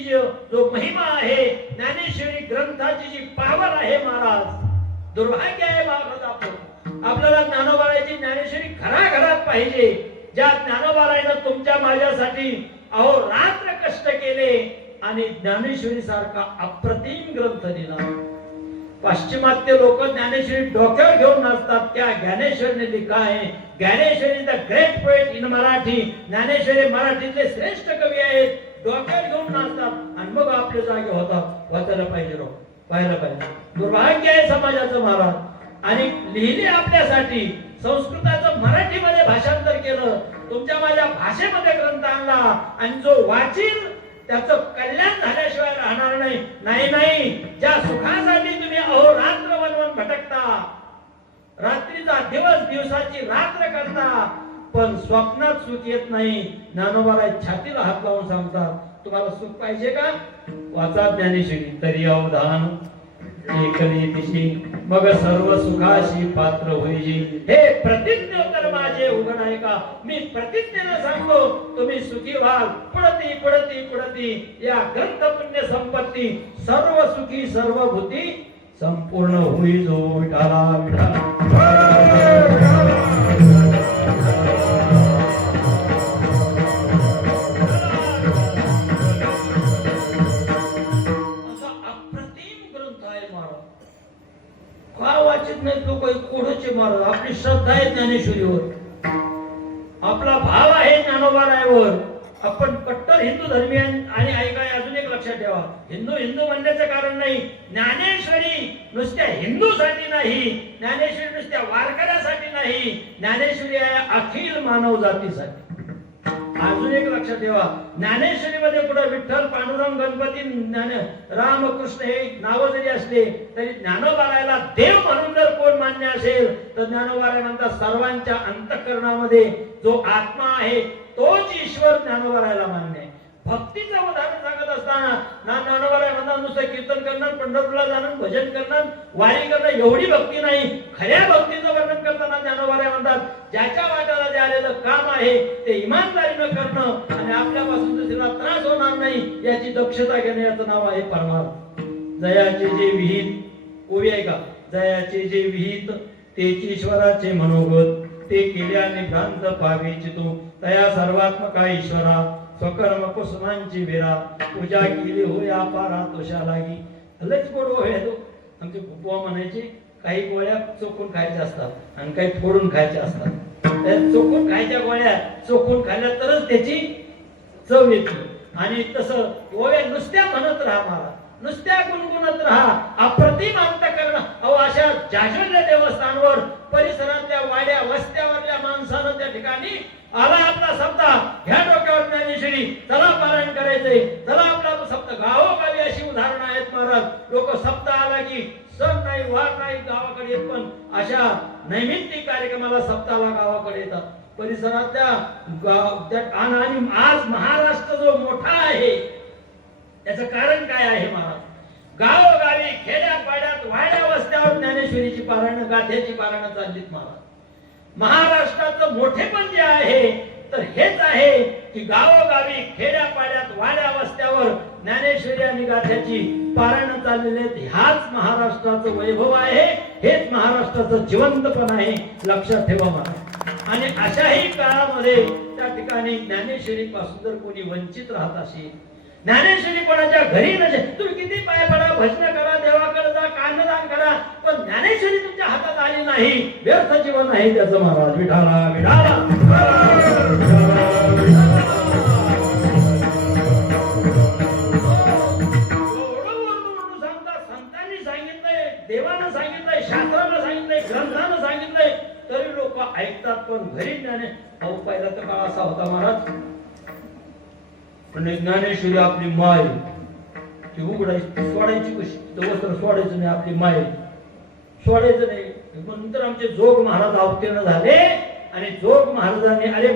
जो महिमा आहे, ज्ञानेश्वरी ग्रंथाची जी पावर आहे महाराज दुर्भाग्य आहे महाराज आपल्याला ज्ञानोबारायची ज्ञानेश्वरी घराघरात पाहिजे. ज्या ज्ञानोबारायनं तुमच्या माझ्यासाठी अहो रात्र कष्ट केले आणि ज्ञानेश्वरी सारखा अप्रतिम ग्रंथ दिला. पाश्चिमात्य लोक ज्ञानेश्वरी डोक्यावर घेऊन नाचतात. त्या ज्ञानेश्वरीने लिखा आहे, Dnyaneshwari the great poet in Marathi. Dnyaneshwari मराठीतले श्रेष्ठ कवी आहेत. डोक्यावर घेऊन नाचतात आणि मग आपल्या जागे होतात. वाचायला पाहिजे रो, पाहायला पाहिजे. दुर्भाग्य आहे समाजाचं महाराज. आणि लिहिली आपल्यासाठी, संस्कृताचं मराठीमध्ये भाषांतर केलं, तुमच्या माझ्या भाषेमध्ये ग्रंथ आणला आणि जो वाचील त्याचं कल्याण झाल्याशिवाय राहणार नाही. नाही नाही, ज्या सुखासाठी तुम्ही अहोरात्र वनवन भटकता, रात्रीचा दिवस दिवसाची रात्र करता, पण स्वप्नात सुख येत नाही. ज्ञानोबाराय छातीला हात लावून सांगतात, तुम्हाला सुख पाहिजे का? वाचा ज्ञानेश्वरी. तरी अवधान एकली दिशी मग सर्व सुखाशी पात्र होईजी. हे प्रतिज्ञोत्तर माझे उघड आहे का? मी प्रतिज्ञेनं सांगतो, तुम्ही सुखी व्हाल. पुढती पुढती पुढती या ग्रंथ पुण्य संपत्ती सर्व सुखी सर्व भूती संपूर्ण होई जो विठाला विठाला. का वाचित नाही तो काही कोडचे महाराज. आपली श्रद्धा आहे ज्ञानेश्वरीवर, आपला भाव आहे ज्ञानोबारायवर. आपण कट्टर हिंदू धर्मीय आणि ऐकाय अजून एक लक्षात ठेवा, हिंदू हिंदू म्हणण्याचं कारण नाही. ज्ञानेश्वरी नुसत्या हिंदूसाठी नाही, ज्ञानेश्वरी नुसत्या वारकऱ्यासाठी नाही, ज्ञानेश्वरी आहे अखिल मानव जातीसाठी. अजून एक लक्षात ठेवा, ज्ञानेश्वरीमध्ये कुठं विठ्ठल, पांडुरंग, गणपती, ज्ञान, राम, कृष्ण हे नाव जरी असले तरी ज्ञानोबारायला देव म्हणून जर कोण मान्य असेल तर ज्ञानोबाराय म्हणतात सर्वांच्या अंतःकरणामध्ये जो आत्मा आहे तोच ईश्वर ज्ञानोबारायला मान्य आहे. भक्तीचं उदाहरण सांगत असताना ज्ञानोबाराय म्हणतात नुसतं कीर्तन करणार, पंढरपूरला जाणं, भजन करणार, वारी करणं एवढी भक्ती नाही. खऱ्या भक्तीचं वर्णन करताना ज्ञानोबाराय म्हणतात ज्याच्या वाट्याला जे आलेलं काम आहे ते इमानदारीनं करणं आणि आपल्यापासून दुसऱ्याला त्रास होणार नाही याची दक्षता घेणं, याचं नाव आहे परमार्थ. जयाचे जे विहित ओवी आहे का, जयाचे जे विहित तेची ईश्वराचे मनोगत, ते केल्याने भ्रांत पावेची तू तया सर्वात्मका ईश्वरा स्वकर्म कुसुमांची विरा पूजा केली हो या पारा तुषा लागी. लच गोड गोळ्या तो आमचे बुवा म्हणायचे, काही गोळ्या चोखून खायच्या असतात आणि काही फोडून खायच्या असतात. त्या चोखून खायच्या गोळ्या चोखून खाल्ल्या तरच त्याची चव येते. आणि तसं गोळ्या नुसत्या म्हणत राहा महाराज, नुसत्या गुणगुणत राहा, अप्रतिम अंतःकरण. अहो अशा जाज्वल्य देवस्थानवर परिसरातल्या वाड्या वस्त्यावरल्या माणसानं त्या ठिकाणी आला आपला सप्ताह, ह्या डोक्यावर ज्ञानेश्वरी, चला पारायण करायचंय, चला आपला सप्ताह. गावोगावी अशी उदाहरणं आहेत महाराज. लोक सप्ताह आला की सण नाही वार नाही गावाकडे येत, पण अशा नैमित्तिक कार्यक्रमाला सप्ताहाला गावाकडे येतात. परिसरातल्या आणि आज महाराष्ट्र जो मोठा आहे त्याचं कारण काय आहे महाराज? गावोगावी खेड्यापाड्यात वाड्या वस्त्यावर ज्ञानेश्वरीची पारायण, गाथ्याची पारायण चाललीत महाराज. महाराष्ट्राचं मोठेपण जे आहे तर हेच आहे की गावोगावी खेड्यापाड्यात वाड्या वस्त्यावर ज्ञानेश्वरी आणि गाथ्याची पारायण चाललेले आहेत. ह्याच महाराष्ट्राचं वैभव आहे, हेच महाराष्ट्राचं जिवंतपण आहे, लक्षात ठेवा महाराज. आणि अशाही काळामध्ये त्या ठिकाणी ज्ञानेश्वरी पासून जर कोणी वंचित राहत असेल, ज्ञानेश्वरी कोणाच्या घरी नसेल, तुम्ही किती पाय पडा, भजन करा, देवाकडे जा, कान्नदान करा, पण ज्ञानेश्वरी तुमच्या हातात आली नाही, व्यर्थ जीवन आहे त्याचं महाराज. विठाला विठाला. संतांनी सांगितलंय, देवानं सांगितलंय, शास्त्रानं सांगितलंय, ग्रंथानं सांगितलंय, तरी लोक ऐकतात, पण घरी ज्ञाने. अहो पहिला तर काळ असा होता महाराज, आणि ज्ञानेश्वरी आपली माय ती उघडायची, सोडायची कशी, वस्त्र सोडायचं नाही, आपली माय सोडायचं नाही. नंतर आमचे जोग महाराज अवतीर्ण झाले आणि जोग महाराजांनी अरे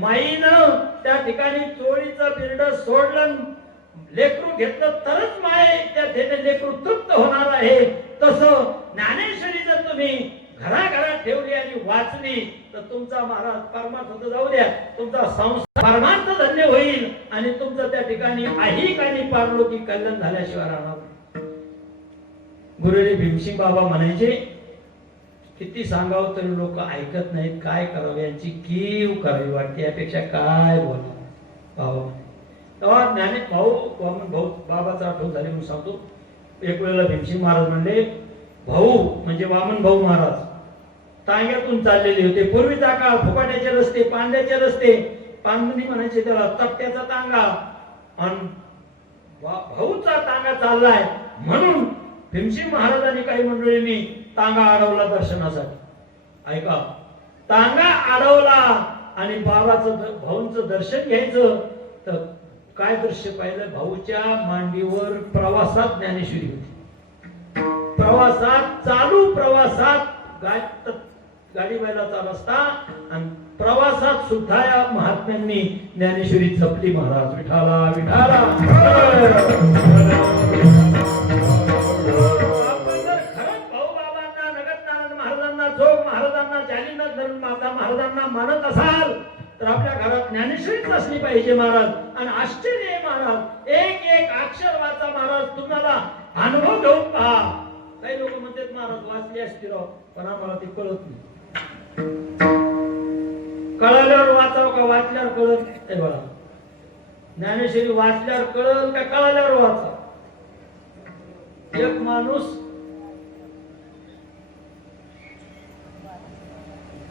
माईनं त्या ठिकाणी चोळीचं बिरड सोडलं, लेकरू घेतलं तरच माय त्या लेकरू तृप्त होणार आहे. तसं ज्ञानेश्वरी जर तुम्ही घराघरात ठेवली आणि वाचली तर तुमचा महाराज परमार्थ जाऊ द्या, तुमचा संसार परमार्थ धन्य होईल आणि तुमचं त्या ठिकाणी ऐहिक आणि पारलौकिक कल्याण झाल्याशिवाय राहणार. गुरुजी भीमसिंग बाबा म्हणायचे, किती सांगावं तरी लोक ऐकत नाहीत, काय करावं, यांची कीव करावी वाटते, यापेक्षा काय बोला बाबा. तेव्हा ज्ञाने भाऊ वामन भाऊ बाबाचा आठवण झाली म्हणून सांगतो. एक वेळेला भीमसिंग महाराज म्हणले, भाऊ म्हणजे वामन भाऊ महाराज टांग्यातून चाललेले होते. पूर्वीचा काळ, फुकाट्याचे रस्ते, पांड्याचे रस्ते, पांडुनी म्हणायचे त्याला, तपट्याचा तांगा, आणि भाऊचा तांगा चाललाय म्हणून भीमसिंग महाराजांनी काही मंडळींनी तांगा अडवला दर्शनासाठी. ऐका, तांगा अडवला आणि बाबाचं भाऊंचं दर्शन घ्यायचं तर काय दृश्य पाहिलं, भाऊच्या मांडीवर प्रवासात ज्ञानेश्वरी होती. प्रवासात, चालू प्रवासात, गाडी बैलाचा रस्ता आणि प्रवासात सुद्धा या महात्म्यांनी ज्ञानेश्वरी जपली. महाराज विठाला विठाला. आपण जर खरंच भाऊ बाबांना, नगरनारायण महाराजांना, जोग महाराजांना, जालिंदर धरण माता महाराजांना मानत असाल तर आपल्या घरात ज्ञानेश्वरीच असली पाहिजे महाराज. आणि आश्चर्य आहे महाराज, एक एक अक्षर वाचा महाराज, तुम्हाला अनुभव घेऊन पहा. काही लोक म्हणतात महाराज वाचली असती राव, पण आम्हाला ते कळत नाही. कळाल्यावर वाचावं का वाचल्यावर कळत नाही बघा. ज्ञानेश्वरी वाचल्यावर कळल का कळाल्यावर वाचा. एक माणूस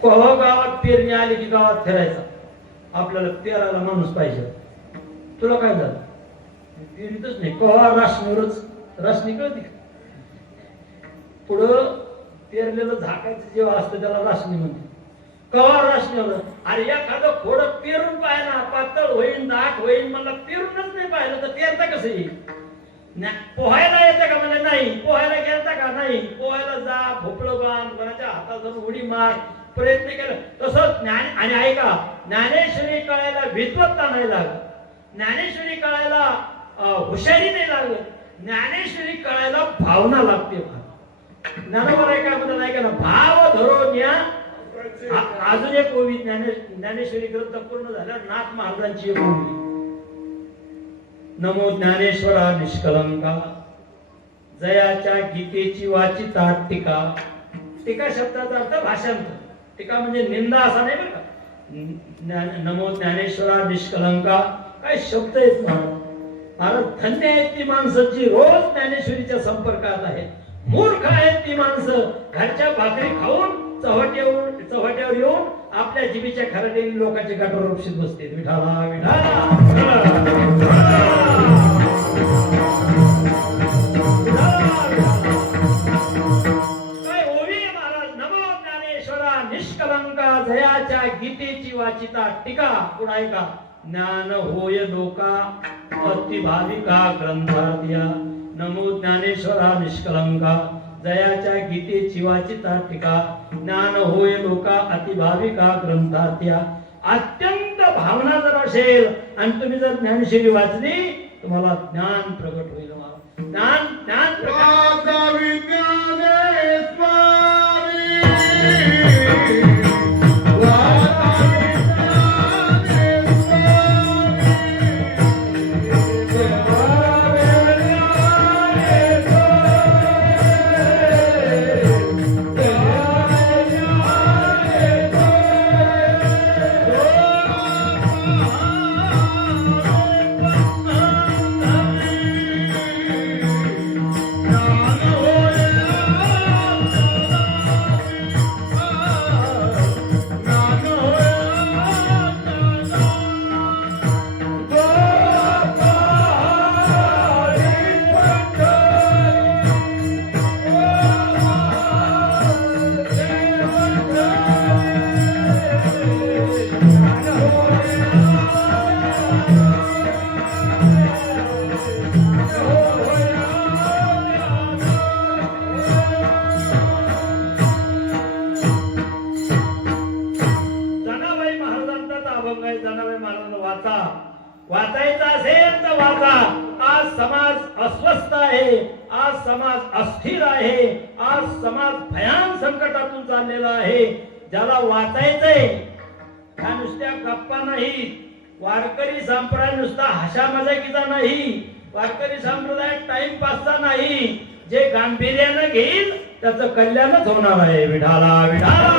कोहा गावात पेरणी आली की गावात फिरायचा, आपल्याला पेरायला माणूस पाहिजे. तुला काय झालं, पेरीतच नाही, कोहा राशनीवरच, राशनी कळते पुढं पेरलेलं झाकायचं जेव्हा असतं त्याला राशनी म्हणते. कवा राशनीवर, अरे एखादं खोड पेरून पाहिना, पातळ होईन, दाट होईन, मला पेरूनच नाही पाहिलं तर पेरता कसं येईल. पोहायला येतं का म्हणजे नाही, पोहायला गेलता का नाही, पोहायला जा, भोपळं बांध, कोणाच्या हातात जाऊन उडी मार, प्रयत्न केला तसंच ज्ञान. आणि ऐका, ज्ञानेश्वरी कळायला विद्वत्ता नाही लागत, ज्ञानेश्वरी कळायला हुशारी नाही लागत, ज्ञानेश्वरी कळायला भावना लागते. ज्ञानोबा काय म्हणतात ऐका ना, भाव धरो ज्ञा. अजून एक ओवी, ज्ञानेश्वरी ग्रंथ पूर्ण झाल्यावर नाथ महाराजांची एक ओवी, नमो ज्ञानेश्वरा निष्कलंका, जयाच्या गीतेची वाचिता टीका. टीका शब्दाचा अर्थ भाषांतर, टीका म्हणजे निंदा असा नाही बरं का. नमो ज्ञानेश्वरा निष्कलंका, काय शब्द आहेत महाराज. धन्य आहेत ती माणसं जी रोज ज्ञानेश्वरीच्या संपर्कात आहेत. मूर्ख आहेत ती माणसं घरच्या भाकरी खाऊन चव्हाट्यावर येऊन आपल्या जिभेच्या खराटेने लोकांचे गाठोर उपशीत बसते. विठाला विठाला. काय ओवी महाराज, नमो ज्ञानेश्वरा निष्कलंका, जयाच्या गीतेची वाचिता टीका. पुन्हा ऐका, ज्ञान होय लोका अति भाविका ग्रंथार्थिया. नमो ज्ञानेश्वरा निष्कलंका, जयाच्या गीतेची वाचिता टीका. ज्ञान होय लोका अति भाविका ग्रंथार्थिया. अत्यंत भावना जर असेल आणि तुम्ही जर ज्ञानेश्वरी वाचली, तुम्हाला ज्ञान प्रगट होईल. ज्ञान ज्ञान प्रगट. वाचायचा असेल तर वाचा. आज समाज अस्वस्थ आहे, आज समाज अस्थिर आहे, आज समाज भयान संकटातून चाललेला आहे. ज्याला वाचायचंय त्या नुसत्या गप्पा नाही, वारकरी संप्रदाय नुसता हशा मजाकीचा नाही, वारकरी संप्रदाय टाइमपासचा नाही, जे गांभीर्यानं घेईल त्याचं कल्याणच होणार आहे. विठाला विठाला.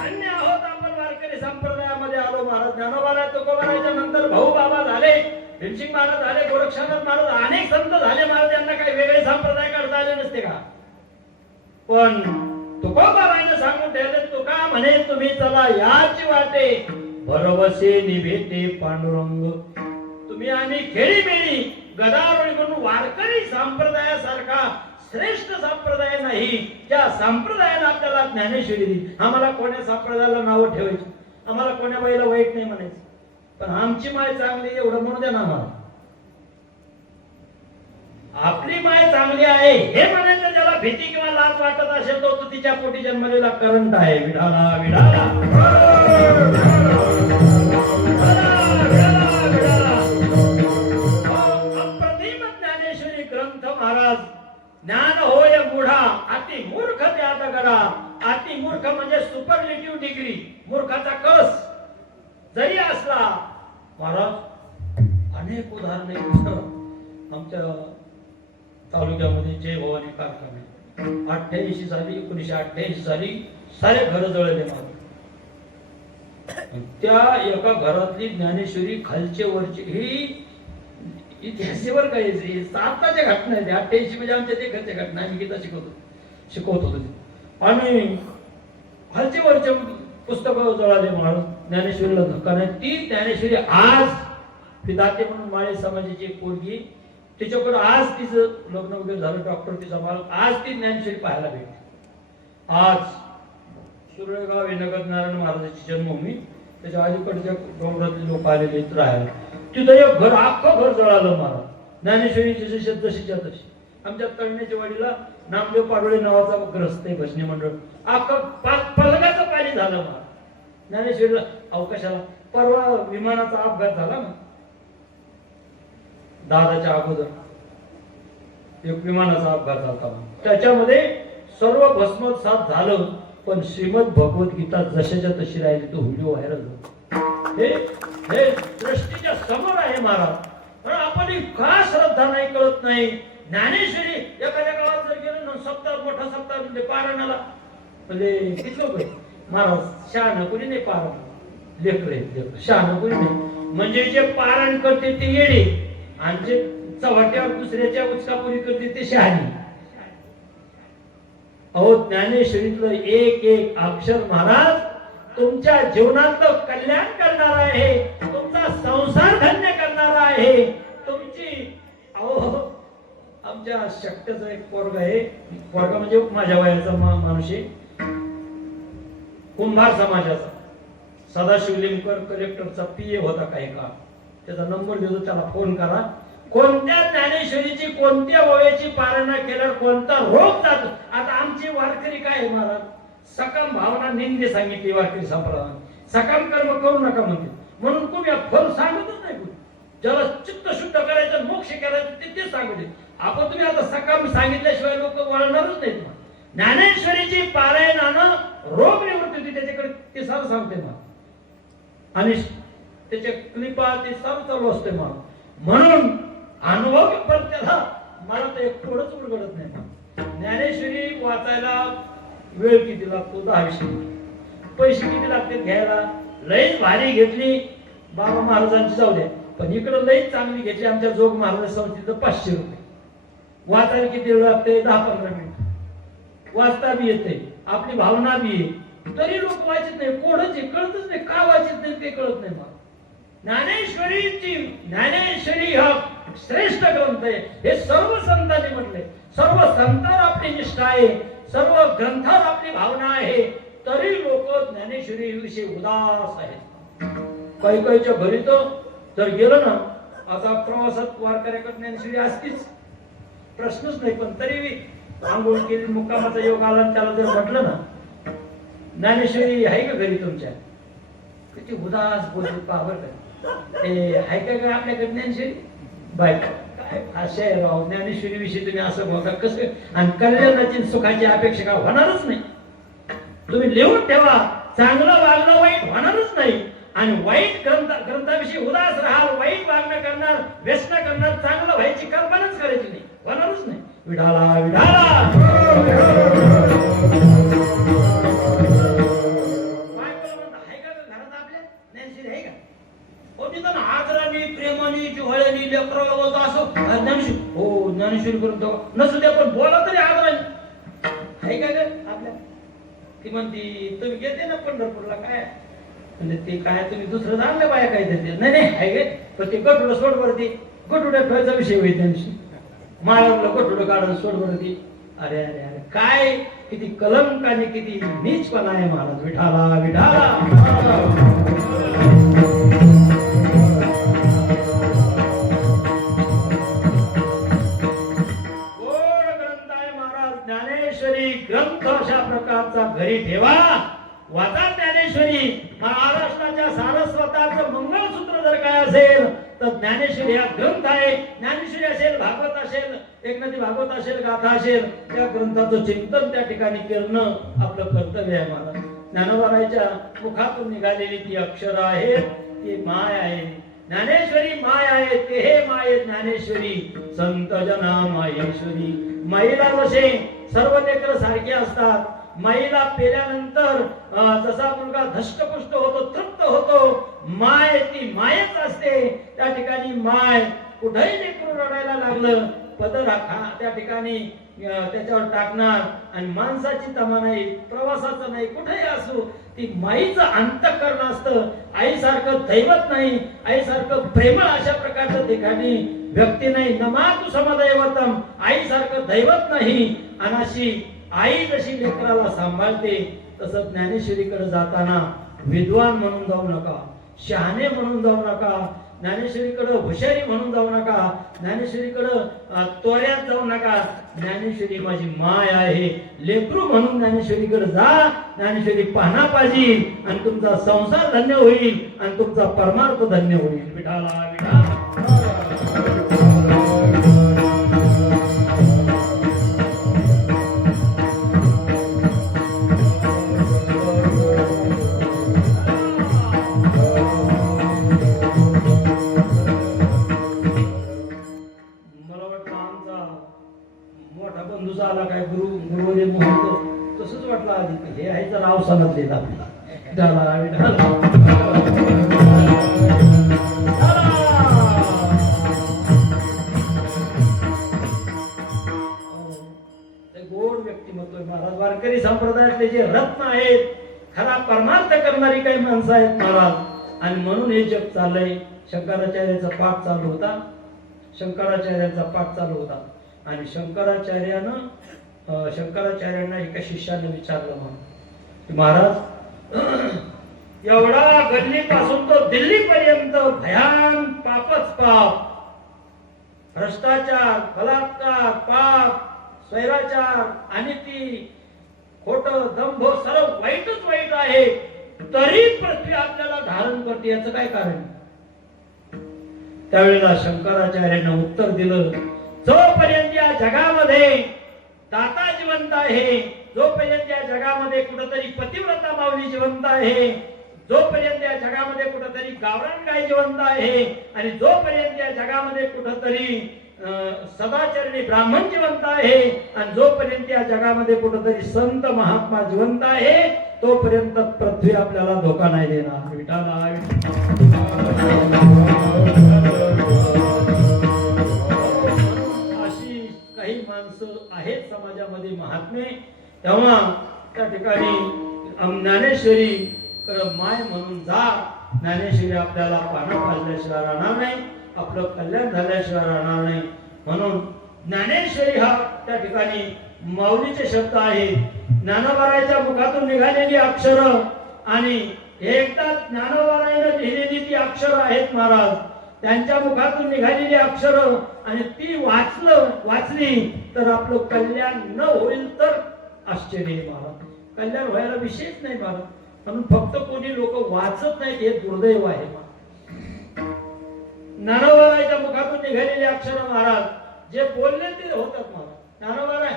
अन्य आहोत आपण वारकरी संप्रदायामध्ये आलो. महाराज ज्ञानोबाला तुकोबाराच्या नंतर भाऊ बाबा झाले, भीमसिंग महाराज झाले, गोरक्षनाथ महाराज, अनेक संत झाले. महाराज यांना काही वेगळे संप्रदाय काढता आले नसते का? पण तुकोबारायनं सांगून ठेवले, तुका म्हणे तुम्ही चला याची वाटे, भरवसे निभेते पांडुरंग. तुम्ही आणि खेळीमेळी गदारोळी म्हणून वारकरी संप्रदायासारखा श्रेष्ठ संप्रदाय नाही. त्या संप्रदायाने आपल्याला ज्ञानेश्वरी दिली. आम्हाला कोण्या संप्रदायाला नावं ठेवायची, आम्हाला कोण्या बाईला वाईट नाही म्हणायचं, पण आमची माय चांगली एवढं म्हणू द्या ना आम्हाला. आपली माय चांगली आहे हे म्हणायचं ज्याला भीती किंवा लाज वाटत असेल तो तिच्या पोटी जन्मलेला करंट आहे. विढाला विढाला. अप्रतिम ज्ञानेश्वरी ग्रंथ महाराज. ज्ञान होय मूढा अति मूर्ख त्या दगडा. अति मूर्ख म्हणजे सुपरलेटिव्ह डिग्री, मूर्खाचा कस जरी असला. महाराज अनेक उदाहरणे आमच्या तालुक्यामध्ये जय भवानी कारखाने 88 साली 1988 साली सारे घर जळले माझे. त्या एका घरातली ज्ञानेश्वरी खालचे वरचे ही इतिहासावर काय आताच्या घटना आहेत. 88 म्हणजे आमच्या ते घरच्या घटना आम्ही गीता शिकवत होतो. आणि खालचे वरचे पुस्तक जळाले महाराज. ज्ञानेश्वरीला धक्का नाही. ती ज्ञानेश्वरी आज पिदाते म्हणून माळे समाजाची एक पोरगी, तिच्याकडे आज तिचं लग्न वगैरे झालं, डॉक्टर तिचा मालक, आज ती ज्ञानेश्वरी पाहायला भेटते. आज सुरेगाव हे नगर नारायण महाराजांची जन्मभूमी, त्याच्या अलीकडच्या डोंगरातले लोक आलेले इथं राहायला. तिथं एक घर अख्खं घर जळालं महाराज. ज्ञानेश्वरीची जशीच्या तशी. आमच्या तळण्याच्या वाडीला नामदेव पाडोळे नावाचा ग्रस्त आहे भजनी मंडळ, अख्खं पलगाचं पाणी झालं महाराज. ज्ञानेश्वरीला अवकाशाला परवा विमानाचा अपघात झाला ना, दादाच्या अगोदर एक विमानाचा अपघात झाला. त्याच्यामध्ये सर्व भस्मसात झालं, पण श्रीमद भगवद्गीता जशाच्या तशी राहिली. तो व्हिडिओ व्हायरल झाला. हे दृष्टीच्या समोर आहे महाराज. पण आपण का श्रद्धा नाही कळत नाही. ज्ञानेश्वरी एखाद्या गावात जर गेलो ना, सप्ताह मोठा सप्ताह म्हणजे पारायणाला म्हणजे किती लोक महाराज शहाणं कोणी नाही. पारायण लेकर शहाणं कोणी नाही. म्हणजे जे पारायण करते ते येडे आणि जे चव्हाट्यावर दुसऱ्याच्या उचकापुरी करते ते शहाणी. अहो ज्ञानेश्वरीतलं एक एक अक्षर महाराज तुमच्या जीवनातलं कल्याण करणार आहे, तुमचा संसार धन्य करणार आहे. तुमची अहो आमच्या शक्तीचा एक पोरगा आहे, पोरगा म्हणजे माझ्या वयाचा माणूस आहे, कुंभार समाजाचा, सदाशिव लिमकर कलेक्टरचा पीए होता काही काळ. त्याचा नंबर देतो, त्याला फोन करा. कोणत्या ज्ञानेश्वरीची कोणत्या ओव्याची पारायण केल्यावर कोणता रोग जातो. आता आमची वारकरी काय आहे महाराज, सकाम भावना निंदे सांगितली वारकरी संप्रदाय. सकाम कर्म करू नका म्हणते, म्हणून कोणी फल सांगतच नाही. कोणी ज्याला चित्त शुद्ध करायचं मोक्ष करायचं ते सांगते. आपण तुम्ही आता सकाम सांगितल्याशिवाय लोक वळणारच नाहीत. ज्ञानेश्वरीची पारायणानं रोग निवृत्ती होती त्याच्याकडे ते सारं सांगते मला, आणि त्याच्या क्लिपा ते सारं चालू असते मला. म्हणून अनुभव पण त्याला मला तर एक थोडंच उलगडत नाही. ज्ञानेश्वरी वाचायला वेळ किती लागतो, 10-20 मिनिट. पैसे किती लागते घ्यायला, लईच भारी घेतली बाबा महाराजांची जाऊ द्या, पण इकडं लईच चांगली घेतली आमच्या जोग महाराज संस्थेचं 500 रुपये. वाचायला किती वेळ लागते, 10-15 मिनिट. वाचता बी येते, आपली भावना बी आहे, तरी लोक वाचत नाही. कोणच कळतच नाही, का वाचत नाही ते कळत नाही मला. ज्ञानेश्वरी हा श्रेष्ठ ग्रंथ आहे हे सर्व संतांनी म्हटले. सर्व संतांवर आपली निष्ठा आहे, सर्व ग्रंथावर आपली भावना आहे, तरी लोक ज्ञानेश्वरी विषयी उदास आहेत. काही काहीच्या घरी तर जर गेलं ना, आता प्रवासात वारकऱ्याकडे ज्ञानेश्वरी असतीच, प्रश्नच नाही. पण तरी आंघोळ केली, मुक्कामाचा योग आला, त्याला जर म्हटलं ना ज्ञानेश्वरी आहे का घरी तुमच्या, किती उदास बोलते पावर काय ते आहे का आपल्याकडे ज्ञानेश्वरी बायका काय अशा आहे राव. ज्ञानेश्वरी विषयी तुम्ही असं बोलता कसं, आणि कल्याणाची सुखाची अपेक्षा का होणारच नाही. तुम्ही लिहून ठेवा, चांगलं वागणं वाईट होणारच नाही. आणि वाईट ग्रंथाविषयी उदास राहाल, वाईट वागणं करणार, व्यसन करणार, चांगलं व्हायची कल्पनाच करायची नाही, होणारच नाही. विठाला विठाला जिव्हाळ्यानी लेकराला बोलतो असं ज्ञानेश्वरी, हो ज्ञानेश्वरी करतो नसू द्या, पण बोला तरी आदराने आहे का ग आपल्या. ती म्हणती तुम्ही घेते ना पंढरपूरला काय म्हणजे ते काय तुम्ही दुसरं आणलं बाया काय देते, नाही नाही आहे गे, पण ते गटुडं सोड वरती, गटुड्या खेळायचा विषय होईल त्यांची, माळवलं गटुडं काढून सोड वरती. अरे अरे अरे काय किती कलंक आणि किती नीचपणा आहे महाराज. विठाला विठाला ग्रंथ अशा प्रकारचा घरी ठेवा, वाचा ज्ञानेश्वरी. महाराष्ट्राच्या सारस्वताचं मंगळसूत्र जर काय असेल तर ज्ञानेश्वरी हा ग्रंथ आहे. ज्ञानेश्वरी असेल, भागवत असेल, एकनाथी भागवत असेल, गाथा असेल, त्या ग्रंथाचं चिंतन त्या ठिकाणी करणं आपलं कर्तव्य आहे. महाराज ज्ञानोबाराच्या मुखातून निघालेली ती अक्षर आहेत, ती माय आहे. ज्ञानेश्वरी माय आहे, ते हे माय ज्ञानेश्वरी, संत जना माहेश्वरी. माईला जसे सर्व लेकरं सारखे असतात, माईला पेल्यानंतर जसा मुलगा धष्टपुष्ट होतो, तृप्त होतो, माय ती मायच असते. त्या ठिकाणी माय कुठेही लेकरू रडायला लागलं पदर त्या ठिकाणी त्याच्यावर टाकणार आणि माणसाची तमा नाही, प्रवासाचं नाही, कुठेही असू ती माईचं अंतःकरण असतं. आईसारखं दैवत नाही, आईसारखं प्रेमळ अशा प्रकारचं ठिकाणी व्यक्ती नाही. नमातु समदैवतम, आईसारखं दैवत नाही. आणि अशी आई जशी लेकराला सांभाळते तसं ज्ञानेश्वरीकडे जाताना विद्वान म्हणून जाऊ नका, शहाणे म्हणून जाऊ नका, ज्ञानेश्वरीकडे हुशारी म्हणून जाऊ नका, ज्ञानेश्वरीकडे तोऱ्यात जाऊ नका. ज्ञानेश्वरी माझी माय आहे, लेकरू म्हणून ज्ञानेश्वरीकडे जा. ज्ञानेश्वरी पाहना पाहिजे आणि तुमचा संसार धन्य होईल आणि तुमचा परमार्थ धन्य होईल. विठाला विठाला आला काय गुरुवर्य मुहूर्त तसंच वाटलं आधी हे आहे तर नाव सांगितलेलं गोड व्यक्तिमत्व आहे महाराज. वारकरी संप्रदायातले जे रत्न आहेत, खरा परमार्थ करणारी काही माणसं आहेत महाराज. आणि म्हणून हे जग चाललंय. शंकराचार्याचा पाठ चालू होता, शंकराचार्याचा पाठ चालू होता आणि शंकराचार्यांना एका शिष्याने विचारलं म्हणून, महाराज एवढा गल्ली पासून तो दिल्ली पर्यंत भयान पापच पाप, भ्रष्टाचार, बलात्कार, पाप, स्वैराचार, अनिती, खोट, दंभ, सर्व वाईटच वाईट आहे, तरी पृथ्वी आपल्याला धारण करते, याचं काय कारण? त्यावेळेला शंकराचार्याने उत्तर दिलं, जोपर्यंत या जगामध्ये दाता जिवंत आहे, जोपर्यंत या जगामध्ये कुठेतरी पतिव्रता माऊली जिवंत आहे, जोपर्यंत या जगामध्ये कुठेतरी गावरान गाय जिवंत आहे, आणि जोपर्यंत या जगामध्ये कुठेतरी सदाचरणी ब्राह्मण जिवंत आहे, आणि जोपर्यंत या जगामध्ये कुठेतरी संत महात्मा जिवंत आहे, तोपर्यंत पृथ्वी आपल्याला धोका नाही देणार. विठाला काही माणसं आहेत समाजामध्ये महात्मे. तेव्हा त्या ठिकाणी ज्ञानेश्वरी माय म्हणून जा. ज्ञानेश्वरी आपल्याला पानं पाजल्याशिवाय राहणार नाही, आपलं कल्याण झाल्याशिवाय राहणार नाही. म्हणून ज्ञानेश्वरी हा त्या ठिकाणी माऊलीचे शब्द आहेत. ज्ञानोबाराच्या मुखातून निघालेली अक्षरं आणि एकदा ज्ञानोबाराने लिहिलेली ती अक्षरं आहेत महाराज. त्यांच्या मुखातून निघालेली अक्षरं आणि ती वाचली तर आपलं कल्याण न होईल तर आश्चर्य महाराज. कल्याण व्हायला विशेष नाही महाराज. म्हणून फक्त कोणी लोक वाचत नाहीत, हे दुर्दैव आहे. ज्ञानोबाराच्या मुखातून निघालेली अक्षरं महाराज जे बोलले ते होतात महाराज. ज्ञानोबाराय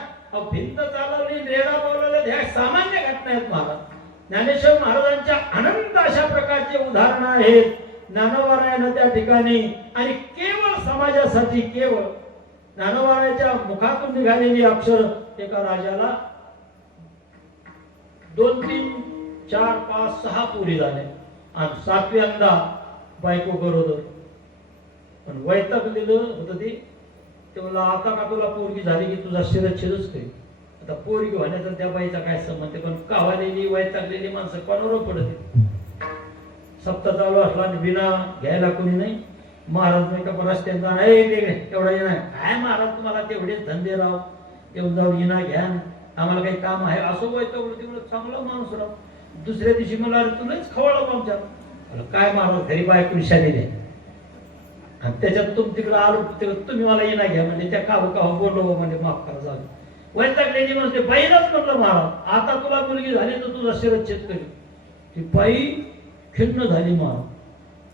भिंत चालवली, रेडा बोलवले, ह्या सामान्य घटना आहेत महाराज. ज्ञानेश्वर महाराजांच्या अनंत अशा प्रकारचे उदाहरणं आहेत ज्ञानोबारायानं त्या ठिकाणी. आणि केवळ समाजासाठी, केवळ ज्ञानोबारायाच्या मुखातून निघालेली अक्षर एका राजाला 2, 3, 4, 5, 6 पोरी झाल्या आणि 7व्यांदा बायको गरोदर. पण वैतागलेलं होतं ते मला आता का तुला पोरगी झाली की तुझा शिरच्छेदच करेल. आता पोरगी होण्याचा त्या बाईचा काय संबंध. पण कावालेली वैतागलेली माणसं कोणावर पडत. सप्ताह चालू असला आणि बिना घ्यायला कोणी नाही. महाराज नाही का रस्त्यांचा एवढा येणार काय महाराज तुम्हाला तेवढेच धंदे राव, येऊन जाऊन येणार घ्या, आम्हाला काही काम आहे असं वैतागलं. तेवढं चांगला माणूस राव. दुसऱ्या दिवशी मला तुलाच खवळलं आमच्या. काय महाराज घरी बायको शालेली आहे आणि त्याच्यात तिकडे आलो तुम्ही मला येणार घ्या म्हणजे त्या काहू काहू बोललो म्हणजे माफ करा झालं. वैतागलेली म्हणते बाईलाच म्हटलं महाराज आता तुला मुलगी झाली तर तुझा शिरच्छेद करेल. ती बाई खिन्न झाली महाराज.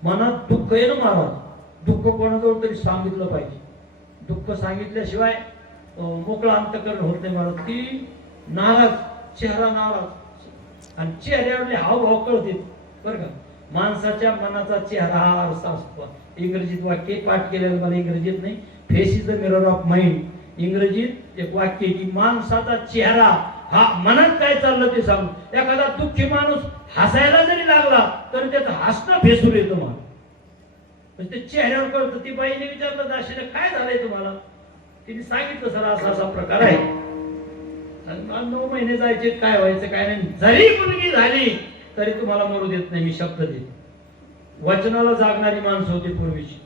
मनात दुःख आहे ना महाराज. दुःख कोणाजवळ तरी सांगितलं पाहिजे. दुःख सांगितल्याशिवाय मोकळा अंतकरण होत नाही महाराज. ती नाराज, चेहरा नाराज आणि चेहऱ्यावरले हावभाव कळतील बरं का. माणसाच्या मनाचा चेहरा हा आरसा असतो. इंग्रजीत वाक्य पाठ केलेलं मला इंग्रजीत नाही. Face is the mirror of mind. इंग्रजीत एक वाक्य की माणसाचा चेहरा हा मनात काय चाललं ते सांगू. एखादा दुःखी माणूस हसायला जरी लागला तरी त्याचं हसणं फेसून येतं मला. म्हणजे ते चेहऱ्यावर कळतं. ती बाईने विचारलं दाशीने काय झालंय तुम्हाला. तिने सांगितलं सर असा असा प्रकार आहे. 9 महिने जायचे काय व्हायचं काय नाही. जरी मुलगी झाली तरी तुम्हाला मरू देत नाही मी शब्द देत. वचनाला जागणारी माणसं होती पूर्वीची.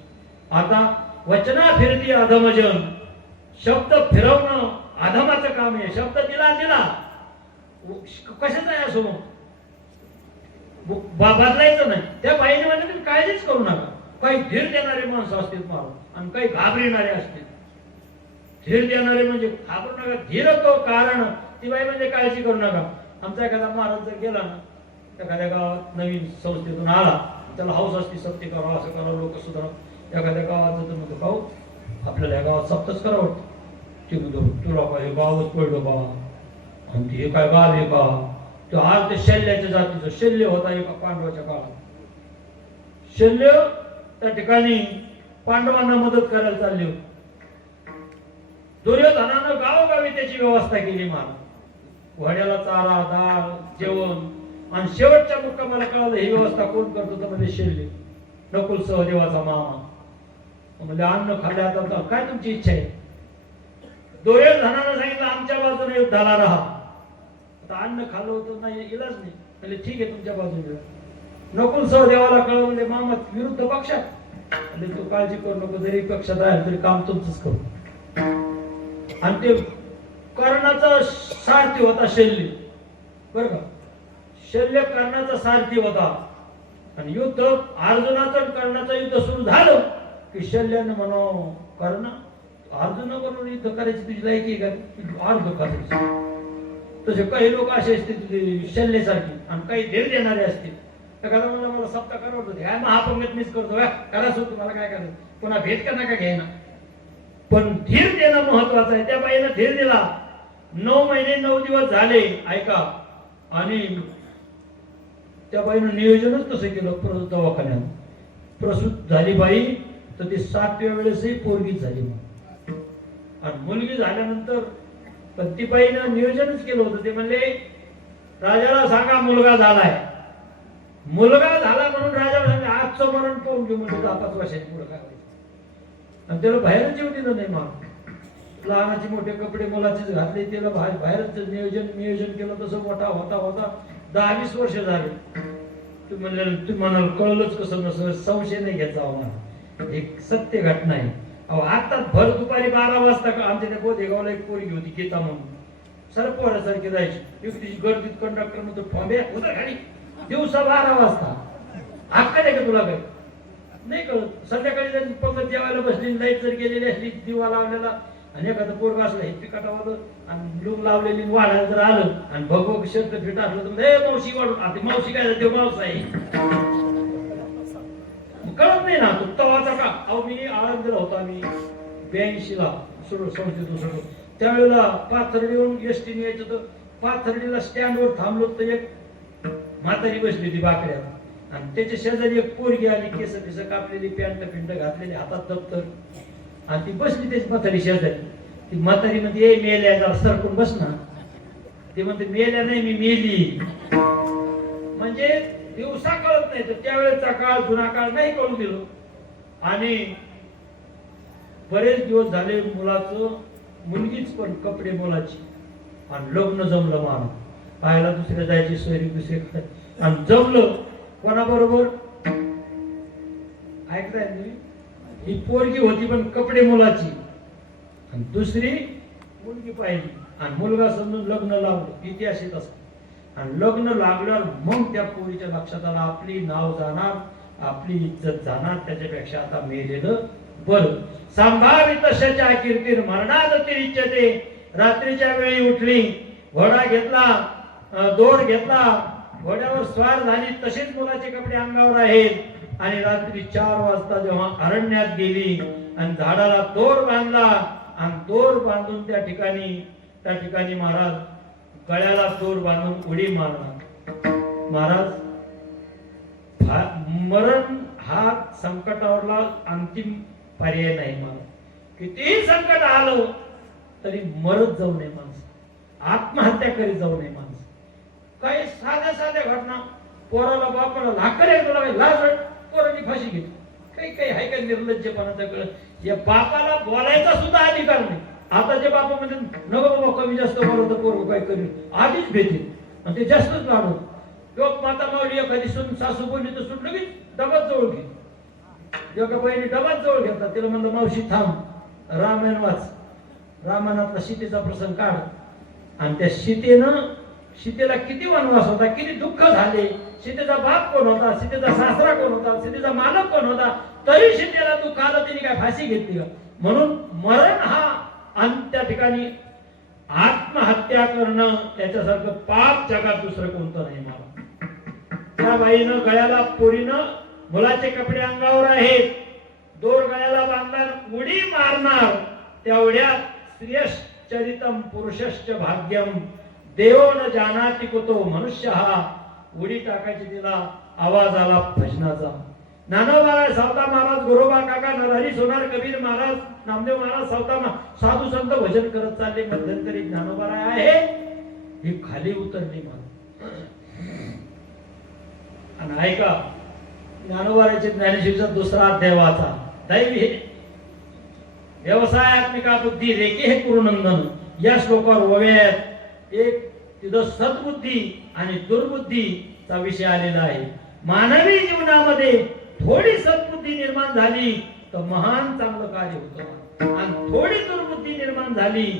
आता वचना फिरती अधमजन. शब्द फिरवणं अधमाचं काम आहे. शब्द दिला कशाच आहे असो बदलायचं नाही. त्या बाईने म्हणजे तुम्ही काळजीच करू नका. काही धीर देणारे माणसं असतील मला आणि काही घाबरणारे असतील. धीर देणारे म्हणजे घाबरू नका. धीर तो कारण ती बाई म्हणजे काळजी करू नका. आमचा एखादा महाराज जर गेला ना एखाद्या गावात नवीन संस्थेतून आला त्याला हौस असते सत्य करावं असं करावं लोक सुधारा. एखाद्या गावात जातो म्हणतो गाव आपल्याला या गावात सप्तच करावं वाटतं. ते म्हणतो तुला काय गावच पडलं बा आणि हे काय गाव आहे का. तो आज ते शल्याच्या जातीचं शल्य होता एका पांडवाच्या काळात. शल्य त्या ठिकाणी पांडवांना मदत करायला चालले होते. दुर्योधनानं गावोगावी त्याची व्यवस्था केली. महाराज घोड्याला चारा डाळ जेवण आणि शेवटच्या मुक्कामाला कळालं ही व्यवस्था कोण करतो तर म्हणजे शल्य नकुल सहदेवाचा मामा. म्हणजे अन्न खाल्ले आता काय तुमची इच्छा आहे. दुर्योधनानं सांगितलं आमच्या बाजूने युद्धाला राहा. आता अन्न खाल्लं होतं नाही इलाज नाही म्हणजे ठीक आहे तुमच्या बाजूने. नकुल सहदेवाला कळलं म्हणजे मामा विरुद्ध पक्षात म्हणजे तू काळजी करू नको जरी पक्षात राहील तरी काम तुमचंच करू. आणि ते कर्णाचा सारथी होता शल्य बरं का. शल्य कर्णाचा सारथी होता आणि युद्ध अर्जुनाचं कर्णाचं युद्ध सुरू झालं की शल्यानं म्हणाव कर्ण अर्जुनाबरोबर युद्ध करायची तुझी लायकी आहे का. अर्ध करायची. तसे काही लोक असे असतील शल्यसारखी आणि काही धीर देणारे असतील. एखादा मला सप्ताह करावं होतं ह्या महापंगत मीच करतो करायचं तुम्हाला काय करायचं पुन्हा भेट का नका घ्यायना. पण धीर देणं महत्वाचं आहे. त्या बाईनं धीर दिला. 9 महिने 9 दिवस झाले ऐका. आणि त्या बाईनं नियोजनच कसं केलं दवाखान्यात. प्रसूत झाली बाई तर ती 7व्या वेळेसही पोरगीच झाली. आणि मुलगी झाल्यानंतर पण ती बाईनं नियोजनच केलं होतं. ते म्हणले राजाला सांगा मुलगा झालाय. मुलगा झाला म्हणून राजाला सांगा आजचं मरण पाहून घेऊ म्हणजे 5 वर्षांनी पुढे काय व्हायचं. आणि त्याला बाहेरच येऊ दिलं नाही. मग लहानाचे मोठे कपडे मुलाचेच घातले त्याला बाहेरच नियोजन केलं. तसं मोठा होता होता 10-20 वर्ष झाले. तू म्हणाल कळलंच कसं नसं संशय नाही घ्यायचा आम्हाला. एक सत्य घटना आहे. अहो आता भर दुपारी 12 वाजता आमच्या त्या बोधेगावला एक पोरगी होती गीता म्हणून. सर पोरासारखी जायची. एकटीची गर्दीत कंडक्टर म्हणतो थांबे उतर खाली. दिवसा 12 वाजता हक्क नाही का तुला काही नाही कळत. संध्याकाळी जर पंगत जेवायला बसली लाईट जर गेलेली असली दिवा लावलेला आणि एखादं पोरग असलं हे पिकाटावालं आणि लूम लावलेली वाढायला जर आलं आणि भगव शर्ट फिट असलं तर मावशी वाढून आता मावशी काय ते मावस आहे कळत नाही ना. तो तवाचा का अहो मी आळंदीला होतो आम्ही 82ला संस्थेतून सोडून. त्यावेळेला पाथर्डीवरून एसटीने यायचं तर पाथर्डीला स्टँडवर थांबलो तर एक म्हातारी बसली होती बाकड्यात. आणि त्याच्या शेजारी एक पोरगी आली, केस पिस कापलेली, पॅन्ट पिंट घातलेली, हातात दप्तर, आणि ती बसली त्याची म्हातारी शेजारी. ती म्हातारी म्हणजे ए मेल्या, जरा सरकून बस ना. ती म्हणते मेल्या नाही, मी मेली. म्हणजे दिवसा कळत नाही, तर त्यावेळेचा काळ जुना काळ नाही कळू दिलो. आणि बरेच दिवस झाले मुलाचं, मुलगीच पण कपडे मुलाची, आणि लग्न जमलं मानव पाहायला, दुसऱ्या जायची सोयरी दुसरे, आणि जमलं कोणाबरोबर ऐकताय तुम्ही? ही पोरगी होती पण कपडे मुलाची, आणि दुसरी मुलगी पाहिली, आणि मुलगा समजून लग्न लावलं. इतिहास येत असतो. आणि लग्न लागल्यावर मग त्या पोरीच्या लक्षात आलं आपली नाव जाणार, आपली इज्जत जाणार, त्याच्यापेक्षा आता मेलेलं बरं. संभावित शच्या कीर्तीर मरणादती इच्छते. रात्रीच्या वेळी उठली, घोडा घेतला, दोर घेतला, घोड्यावर स्वार झाली, तसेच मुलाचे कपडे अंगावर आहेत. आणि रात्री 4 वाजता जेव्हा अरण्यात गेली आणि झाडाला दोर बांधला, आणि दोर बांधून त्या ठिकाणी महाराज गळ्याला दोर बांधून उडी मारला. महाराज, मरण हा संकटावरला अंतिम पर्याय नाही. मला कितीही संकट आलं तरी मरत जाऊ नये माणसं, आत्महत्या करीत जाऊ नये माणसं. काही साध्या घटना, पोराला बापाला लाकर आहे, तुला काही लाज वाट, पोरांनी फाशी घेतली. काही आहे का निर्लज्जपणाचं कळ. या बापाला बोलायचा सुद्धा अधिकार नाही. आताचे बापा म्हणजे नको बाबा, कमी जास्त बोलत तर पोरग काय करेल, आधीच भेटेल, आणि ते जास्तच लाडू. लोक माता मावली एखादी सून सासू बोलली तर सुटलं की डबाच जवळ घे. एका बहिणी डबाच जवळ घेतात. तिला म्हणलं मावशी थांब, रामायण वाच, रामायणातला सीतेचा प्रसंग काढ. आणि त्या सीतेला किती वनवास होता, किती दुःख झाले, सीतेचा बाप कोण होता, सीतेचा सासरा कोण होता, सीतेचा मालक कोण होता, तरी सीतेला दुःख आलं, तिने काय फाशी घेतली का? म्हणून मरण हा, आणि त्या ठिकाणी आत्महत्या करणं त्याच्यासारखं पाप जगात दुसरं कोणतं नाही. मला त्या बाईनं गळ्याला, पोरीनं मुलाचे कपडे अंगावर आहेत, दोर गळ्याला बांधणार, उडी मारणार. तेवढ्यात स्त्रियश्चरितम पुरुषश्च भाग्यम देव न जानाति कुतो मनुष्य. हा उडी टाकायची, तिला आवाज आला भजनाचा. ज्ञानोबा सावता महाराज, गोरोबा काका, नरहरी सोनार, कबीर महाराज, नामदेव महाराज, सावता साधू संत भजन करत चालले. मध्यंतरी ज्ञानोबा आहे ही खाली उतरली. आणि ऐका, ज्ञानोबाराचे ज्ञानेश्वरीचा 2रा अध्याय वाचा. दैवी व्यवसायात्मिका बुद्धी रेखे हे कुरुनंदन या श्लोकावर वव्यात एक तिथं सद्बुद्धी आणि दुर्बुद्धीचा विषय आलेला आहे. मानवी जीवनामध्ये थोडी सद्बुद्धी निर्माण झाली तर महान चांगलं कार्य होतं, आणि थोडी दुर्बुद्धी निर्माण झाली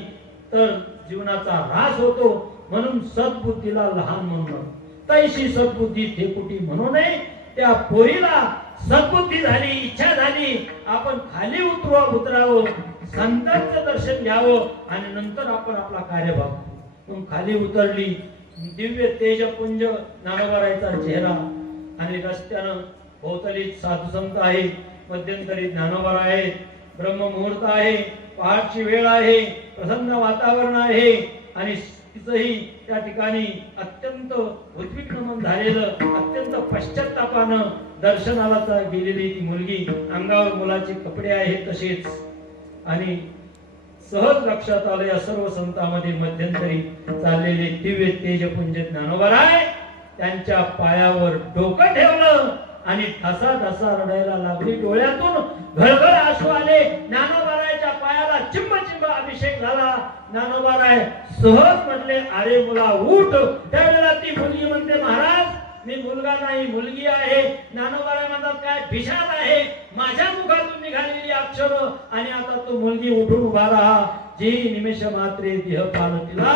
तर जीवनाचा ऱ्हास होतो. म्हणून सद्बुद्धीला लहान म्हणून तैशी सद्बुद्धी ठेकुटी म्हणू नये. त्या पोरीला सद्बुद्धी झाली, इच्छा झाली, आपण खाली उतरावं, संतांचं दर्शन घ्यावं, आणि नंतर आपण आपला कार्यभाग म्हणून खाली उतरली. दिव्य तेजपुंज ज्ञानोबारायचा चेहरा, आणि रस्त्यानं भोवताली साधू संत आहे, मध्यंतरी ज्ञानोबा आहे, ब्रह्ममुहूर्त आहे, पहाटची वेळ आहे, प्रसन्न वातावरण आहे. आणि तिचंही त्या ठिकाणी अत्यंत उद्विग्न झालेलं, अत्यंत पश्चात्तापानं दर्शनाला गेलेली ती मुलगी, अंगावर मुलाचे कपडे आहेत तसेच. आणि सहज लक्षात आलं या सर्व संतांमध्ये मध्यंतरी चाललेले दिव्य तेजपुंज ज्ञानोबाराय त्यांच्या पायावर डोकं ठेवलं, आणि ठसा ठसा रडायला लागली. डोळ्यातून घळघळ आसू आले. ज्ञानोबारायच्या पायाला चिंब अभिषेक झाला. ज्ञानोबाराय सहज म्हटले, अरे मुला उठ. त्यावेळेला ती मुलगी म्हणते, महाराज मी मुलगा नाही, मुलगी आहे. ज्ञानोबाराय म्हणतात, काय भिशाल आहे, माझ्या मुखातून निघालेली अक्षर, आणि आता तो मुलगी उठून उभा राहा. जी निमेष मात्रे देह पालतीला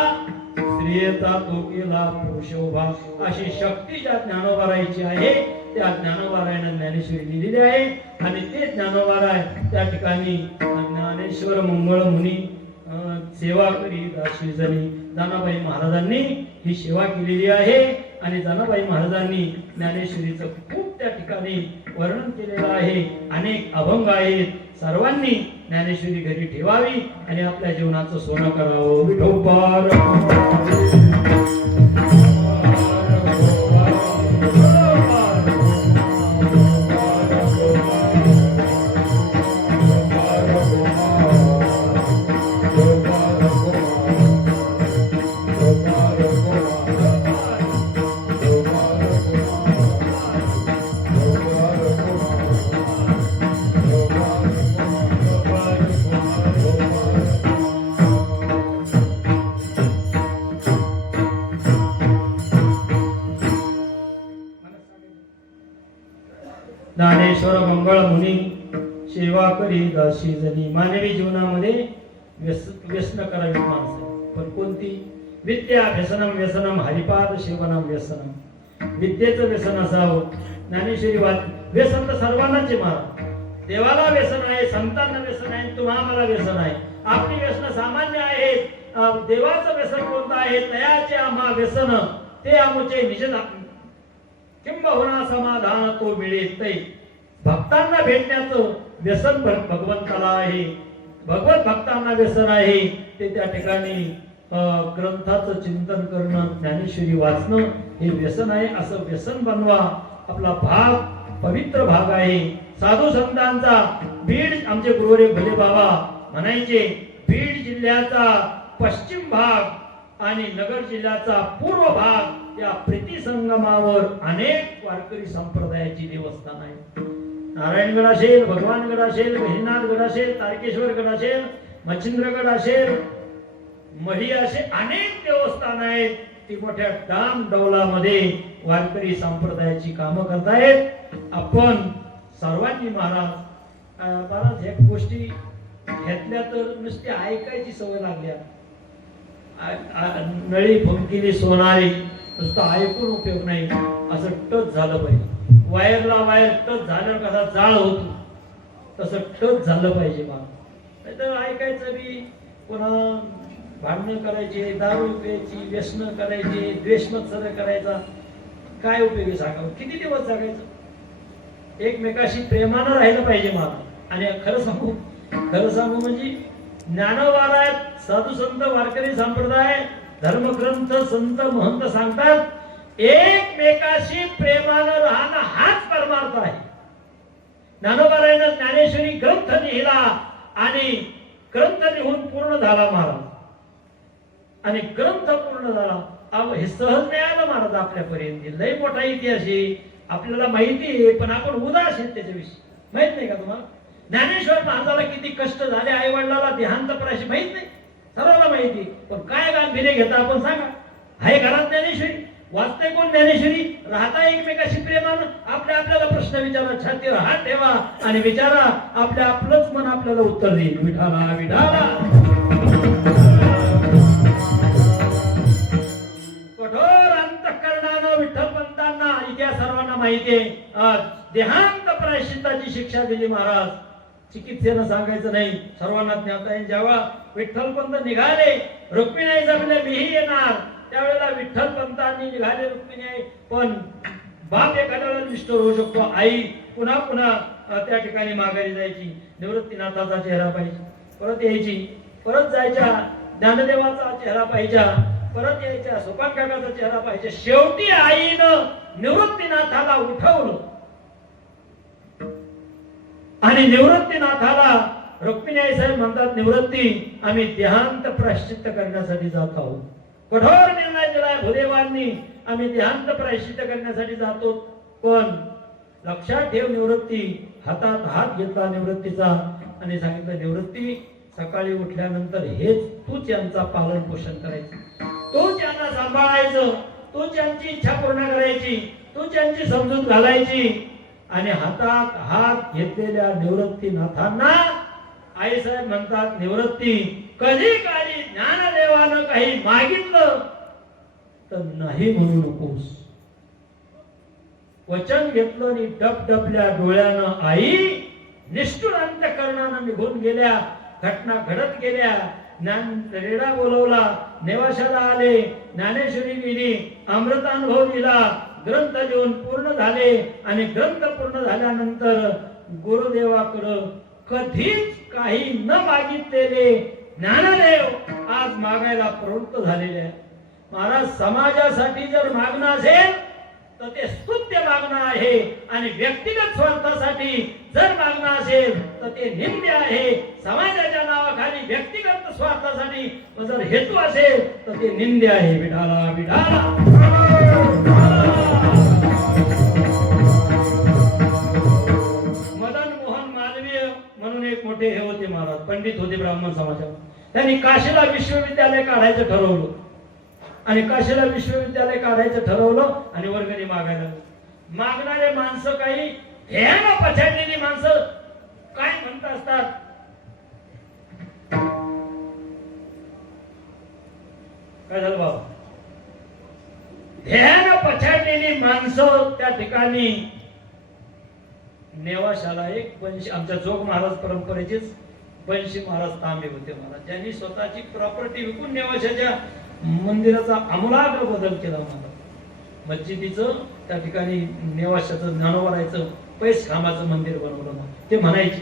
स्त्रियेचा तो केला पुरुष उभा. अशी शक्ती ज्या ज्ञानोबारायची आहे त्या ज्ञानोबारायनं ज्ञानेश्वरी लिहिलेली आहे. आणि ते ज्ञानोबाराय त्या ठिकाणी ज्ञानेश्वर मंगळ मुनी सेवा करी दासी जनी. जनाबाई महाराजांनी ही सेवा केलेली आहे. आणि जनाबाई महाराजांनी ज्ञानेश्वरीचं खूप त्या ठिकाणी वर्णन केलेलं आहे. अनेक अभंग आहेत. सर्वांनी ज्ञानेश्वरी घरी ठेवावी आणि आपल्या जीवनाचं सोनं करावं. विठोबार ज्ञानेश्वर मंगळ मुनी सेवा करी दासी जनी. मानवी जीवनामध्ये व्यसन करावी माणसं, पण कोणती? विद्या व्यसनम व्यसनम हरिपाद सेवनम व्यसनम. विद्येचं व्यसन असावं. ज्ञानेश्वरी व्यसन तर सर्वांनाच आहे महाराज. देवाला व्यसन आहे, संतांना व्यसन आहे, तुम्हाला व्यसन आहे. आपली व्यसन सामान्य आहेत. देवाचं व्यसन कोणतं आहे? तयाचे आम्हा व्यसन ते आमुचे निज किंबहुना समाधान तो मिळेल तै. भक्तांना भेटण्याचं व्यसन भगवंताला आहे. भगवत भक्तांना व्यसन आहे ते त्या ठिकाणी ग्रंथाचं चिंतन करणं, ज्ञानेश्वरी वाचणं हे व्यसन आहे. असं व्यसन बनवा. आपला भाग पवित्र भाग आहे. साधू संतांचा बीड, आमचे गुरुवरे भले बाबा म्हणायचे, बीड जिल्ह्याचा पश्चिम भाग आणि नगर जिल्ह्याचा पूर्व भाग या प्रीतिसंगमावर अनेक वारकरी संप्रदायाची देवस्थान आहे. नारायणगड असेल, भगवानगड असेल, गहिनाथगड असेल, तारकेश्वर गड असेल, मच्छिंद्रगड असेल, मढी असे अनेक देवस्थान आहेत. ती मोठ्या डाम डौलामध्ये वारकरी संप्रदायाची कामं करतायत. आपण सर्वांनी महाराज ह्या गोष्टी घेतल्या तर नुसती ऐकायची सवय लागली. नळी फुंकिली सोनारी, नुसतं ऐकून उपयोग नाही. असं टच झालं पाहिजे. वायरला वायर टच झाल्यावर कसा जाळ होतो तसं टच झालं पाहिजे. नाही तर ऐकायचं बी, पुन्हा भांडणं करायचे, दारू प्यायची, व्यसन करायचे, द्वेषमत्सर करायचा, काय उपयोगी सांगावं? किती दिवस जगायचं? एकमेकाशी प्रेमानं राहिलं पाहिजे मला. आणि खरं सांगू म्हणजे ज्ञानोबाराय, साधू संत वारकरी संप्रदाय, धर्मग्रंथ संत महंत सांगतात, एकमेकाशी प्रेमानं राहणं हाच परमार्थ आहे. ज्ञानोबारायनं ज्ञानेश्वरी ग्रंथ लिहिला आणि ग्रंथ लिहून पूर्ण झाला महाराज. आणि ग्रंथ पूर्ण झाला. हे सहज मिळालं महाराज आपल्यापर्यंत. लय मोठा इतिहास आहे, आपल्याला माहिती आहे, पण आपण उदास आहेत त्याच्याविषयी. माहित नाही का तुम्हाला? ज्ञानेश्वर महाराजाला किती कष्ट झाले, आई वडिलाला देहांत प्राशी माहित नाही, सर्वांना माहिती. पण काय गांभीर्य घेता आपण सांगा? आहे घरात ज्ञानेश्वरी, वाचते कोण ज्ञानेश्वरी, राहता एकमेकाशी प्रेमानं. आपल्याला प्रश्न विचारा, छातीवर हात ठेवा आणि विचारा. आपलंच मन आपल्याला उत्तर देईल. विठाला विठाला. कठोर अंतःकरणानं विठ्ठलपंतांना, इतिहास सर्वांना माहिती आहे, देहांत प्रायश्चित्ताची शिक्षा दिली महाराज. चिकित्सेनं सांगायचं नाही, सर्वांना ज्ञात आहे. जेव्हा विठ्ठलपंत निघाले, रुक्मिणी जमले मीही येणार, त्यावेळेला विठ्ठलपंतांनी निघाले रुक्मिणी. पण बाप एखाद्या वेळेला निष्ठुर होऊ शकतो. आई पुन्हा पुन्हा त्या ठिकाणी माघारी जायची. निवृत्तीनाथाचा चेहरा पाहिजे, परत यायची, परत जायच्या. ज्ञानदेवाचा चेहरा पाहिजे, परत यायच्या. सोपान काकाचा चेहरा पाहिजे. शेवटी आईनं निवृत्तीनाथाला उठवलं आणि निवृत्तीनाथाला रुक्मिणी आई साहेब म्हणतात, निवृत्ती, आम्ही देहांत प्रायश्चित्त करण्यासाठी जात आहोत. कठोर निर्णय दिलाय भूदेवांनी, आम्ही देहांत प्रायश्चित्त करण्यासाठी जातो. पण लक्षात ठेव निवृत्ती. हातात हात घेतला निवृत्तीचा आणि सांगितलं, निवृत्ती, सकाळी उठल्यानंतर हेच तूच यांचा पालन पोषण करायचं, तूच यांना सांभाळायचं, तूच यांची इच्छा पूर्ण करायची, तूच यांची समजूत घालायची. आणि हातात हात घेतलेल्या निवृत्तीनाथांना आईसाहेब म्हणतात, निवृत्ती, कधी काळी ज्ञानदेवानं काही मागितलं तर नाही म्हणू नकोस. वचन घेतलं आणि डबडबल्या डोळ्यानं आई निष्ठुर अंतःकरणानं निघून गेल्या. घटना घडत गेल्या. रेडा बोलवला, नेवाशाला आले, ज्ञानेश्वरी लिहिली, अमृतानुभव दिला, ग्रंथ लिहून पूर्ण झाले. आणि ग्रंथ पूर्ण झाल्यानंतर गुरुदेवाकडं कधीच काही न मागितलेले ज्ञानदेव आज मागायला प्रवृत्त झालेले आहे. महाराज, समाजासाठी जर मागणं असेल तर ते स्तुत्य मागणं आहे, आणि व्यक्तिगत स्वार्थासाठी जर मागणं असेल तर ते निंद्य आहे. समाजाच्या नावाखाली व्यक्तिगत स्वार्थासाठी जर हेतू असेल तर ते निंद्य आहे. विठाला विठाला. मदन मोहन मालवीय म्हणून एक मोठे हे होते महाराज, पंडित होते ब्राह्मण समाजात. त्यांनी काशीला विश्वविद्यालय काढायचं ठरवलं आणि काशीला विश्वविद्यालय काढायचं ठरवलं आणि वर्गणी मागायला. मागणारे माणसं काही ध्येयाला पछाडलेली माणसं काय म्हणत असतात? काय झालं बाबा? ध्येयाला पछाडलेली माणसं त्या ठिकाणी नेवाशाला एक बनशी, आमच्या जोग महाराज परंपरेचेच बनशी महाराज तांबे होते महाराज, ज्यांनी स्वतःची प्रॉपर्टी विकून नेवाशाच्या मंदिराचा आमूलाग्र बदल केला महाराज. मस्जिदीचं त्या ठिकाणी नेवाशाचं ज्ञानोबारायचं पैस खांबाचं मंदिर बनवलं महाराज. ते म्हणायचे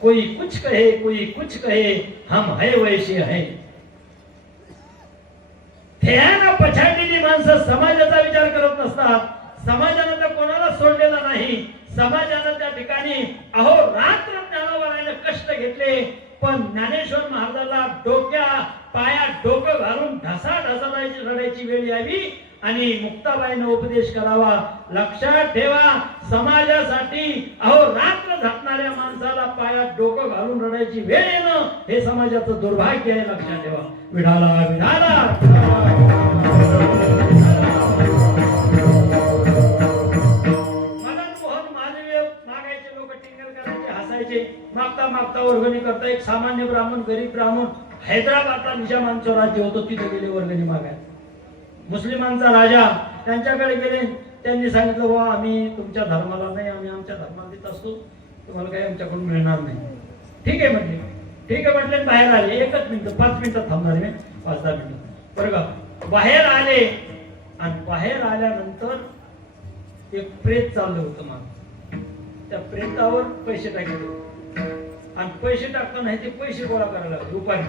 कोई कुछ कहे कोई कुछ कहे हम है वैसे है. ध्येयाला पछाडलेली माणसं समाजाचा विचार करत नसतात. समाजानं तर कोणाला सोडलेला नाही. समाजानं त्या ठिकाणी अहोरात्र ज्ञानोबारायने कष्ट घेतले, पण ज्ञानेश्वर महाराजाला डोक्या पायात डोकं घालून ढसा रडायची वेळ यावी आणि मुक्ताबाईनं उपदेश करावा. लक्षात ठेवा, समाजासाठी अहोरात्र झटणाऱ्या माणसाला पायात डोकं घालून रडायची वेळ येणं हे समाजाचं दुर्भाग्य आहे. लक्षात ठेवा. विढाला विढाला मागता मागता वर्गणी करता. एक सामान्य ब्राह्मण, गरीब ब्राह्मण, हैदराबादला निजामांचं राज्य होतं, तिथे गेले वर्गणी मागायला. मुस्लिमांचा राजा त्यांच्याकडे गेले. त्यांनी सांगितलं बाबा आम्ही तुमच्या धर्माला नाही, आम्ही आमच्या धर्माला देत असतो, तुम्हाला काही आमच्याकडून मिळणार नाही. ठीक आहे म्हटले. ठीक आहे म्हटले. बाहेर आले. 1 मिनिट 5 मिनिटात थांबणार मी, 5-10 मिनिट बरं का. बाहेर आले आणि बाहेर आल्यानंतर एक प्रेत चाललं होतं माग. त्या प्रेतावर पैसे टाकले आणि पैसे टाकताना ते पैसे गोळा करायला लागले. रुपये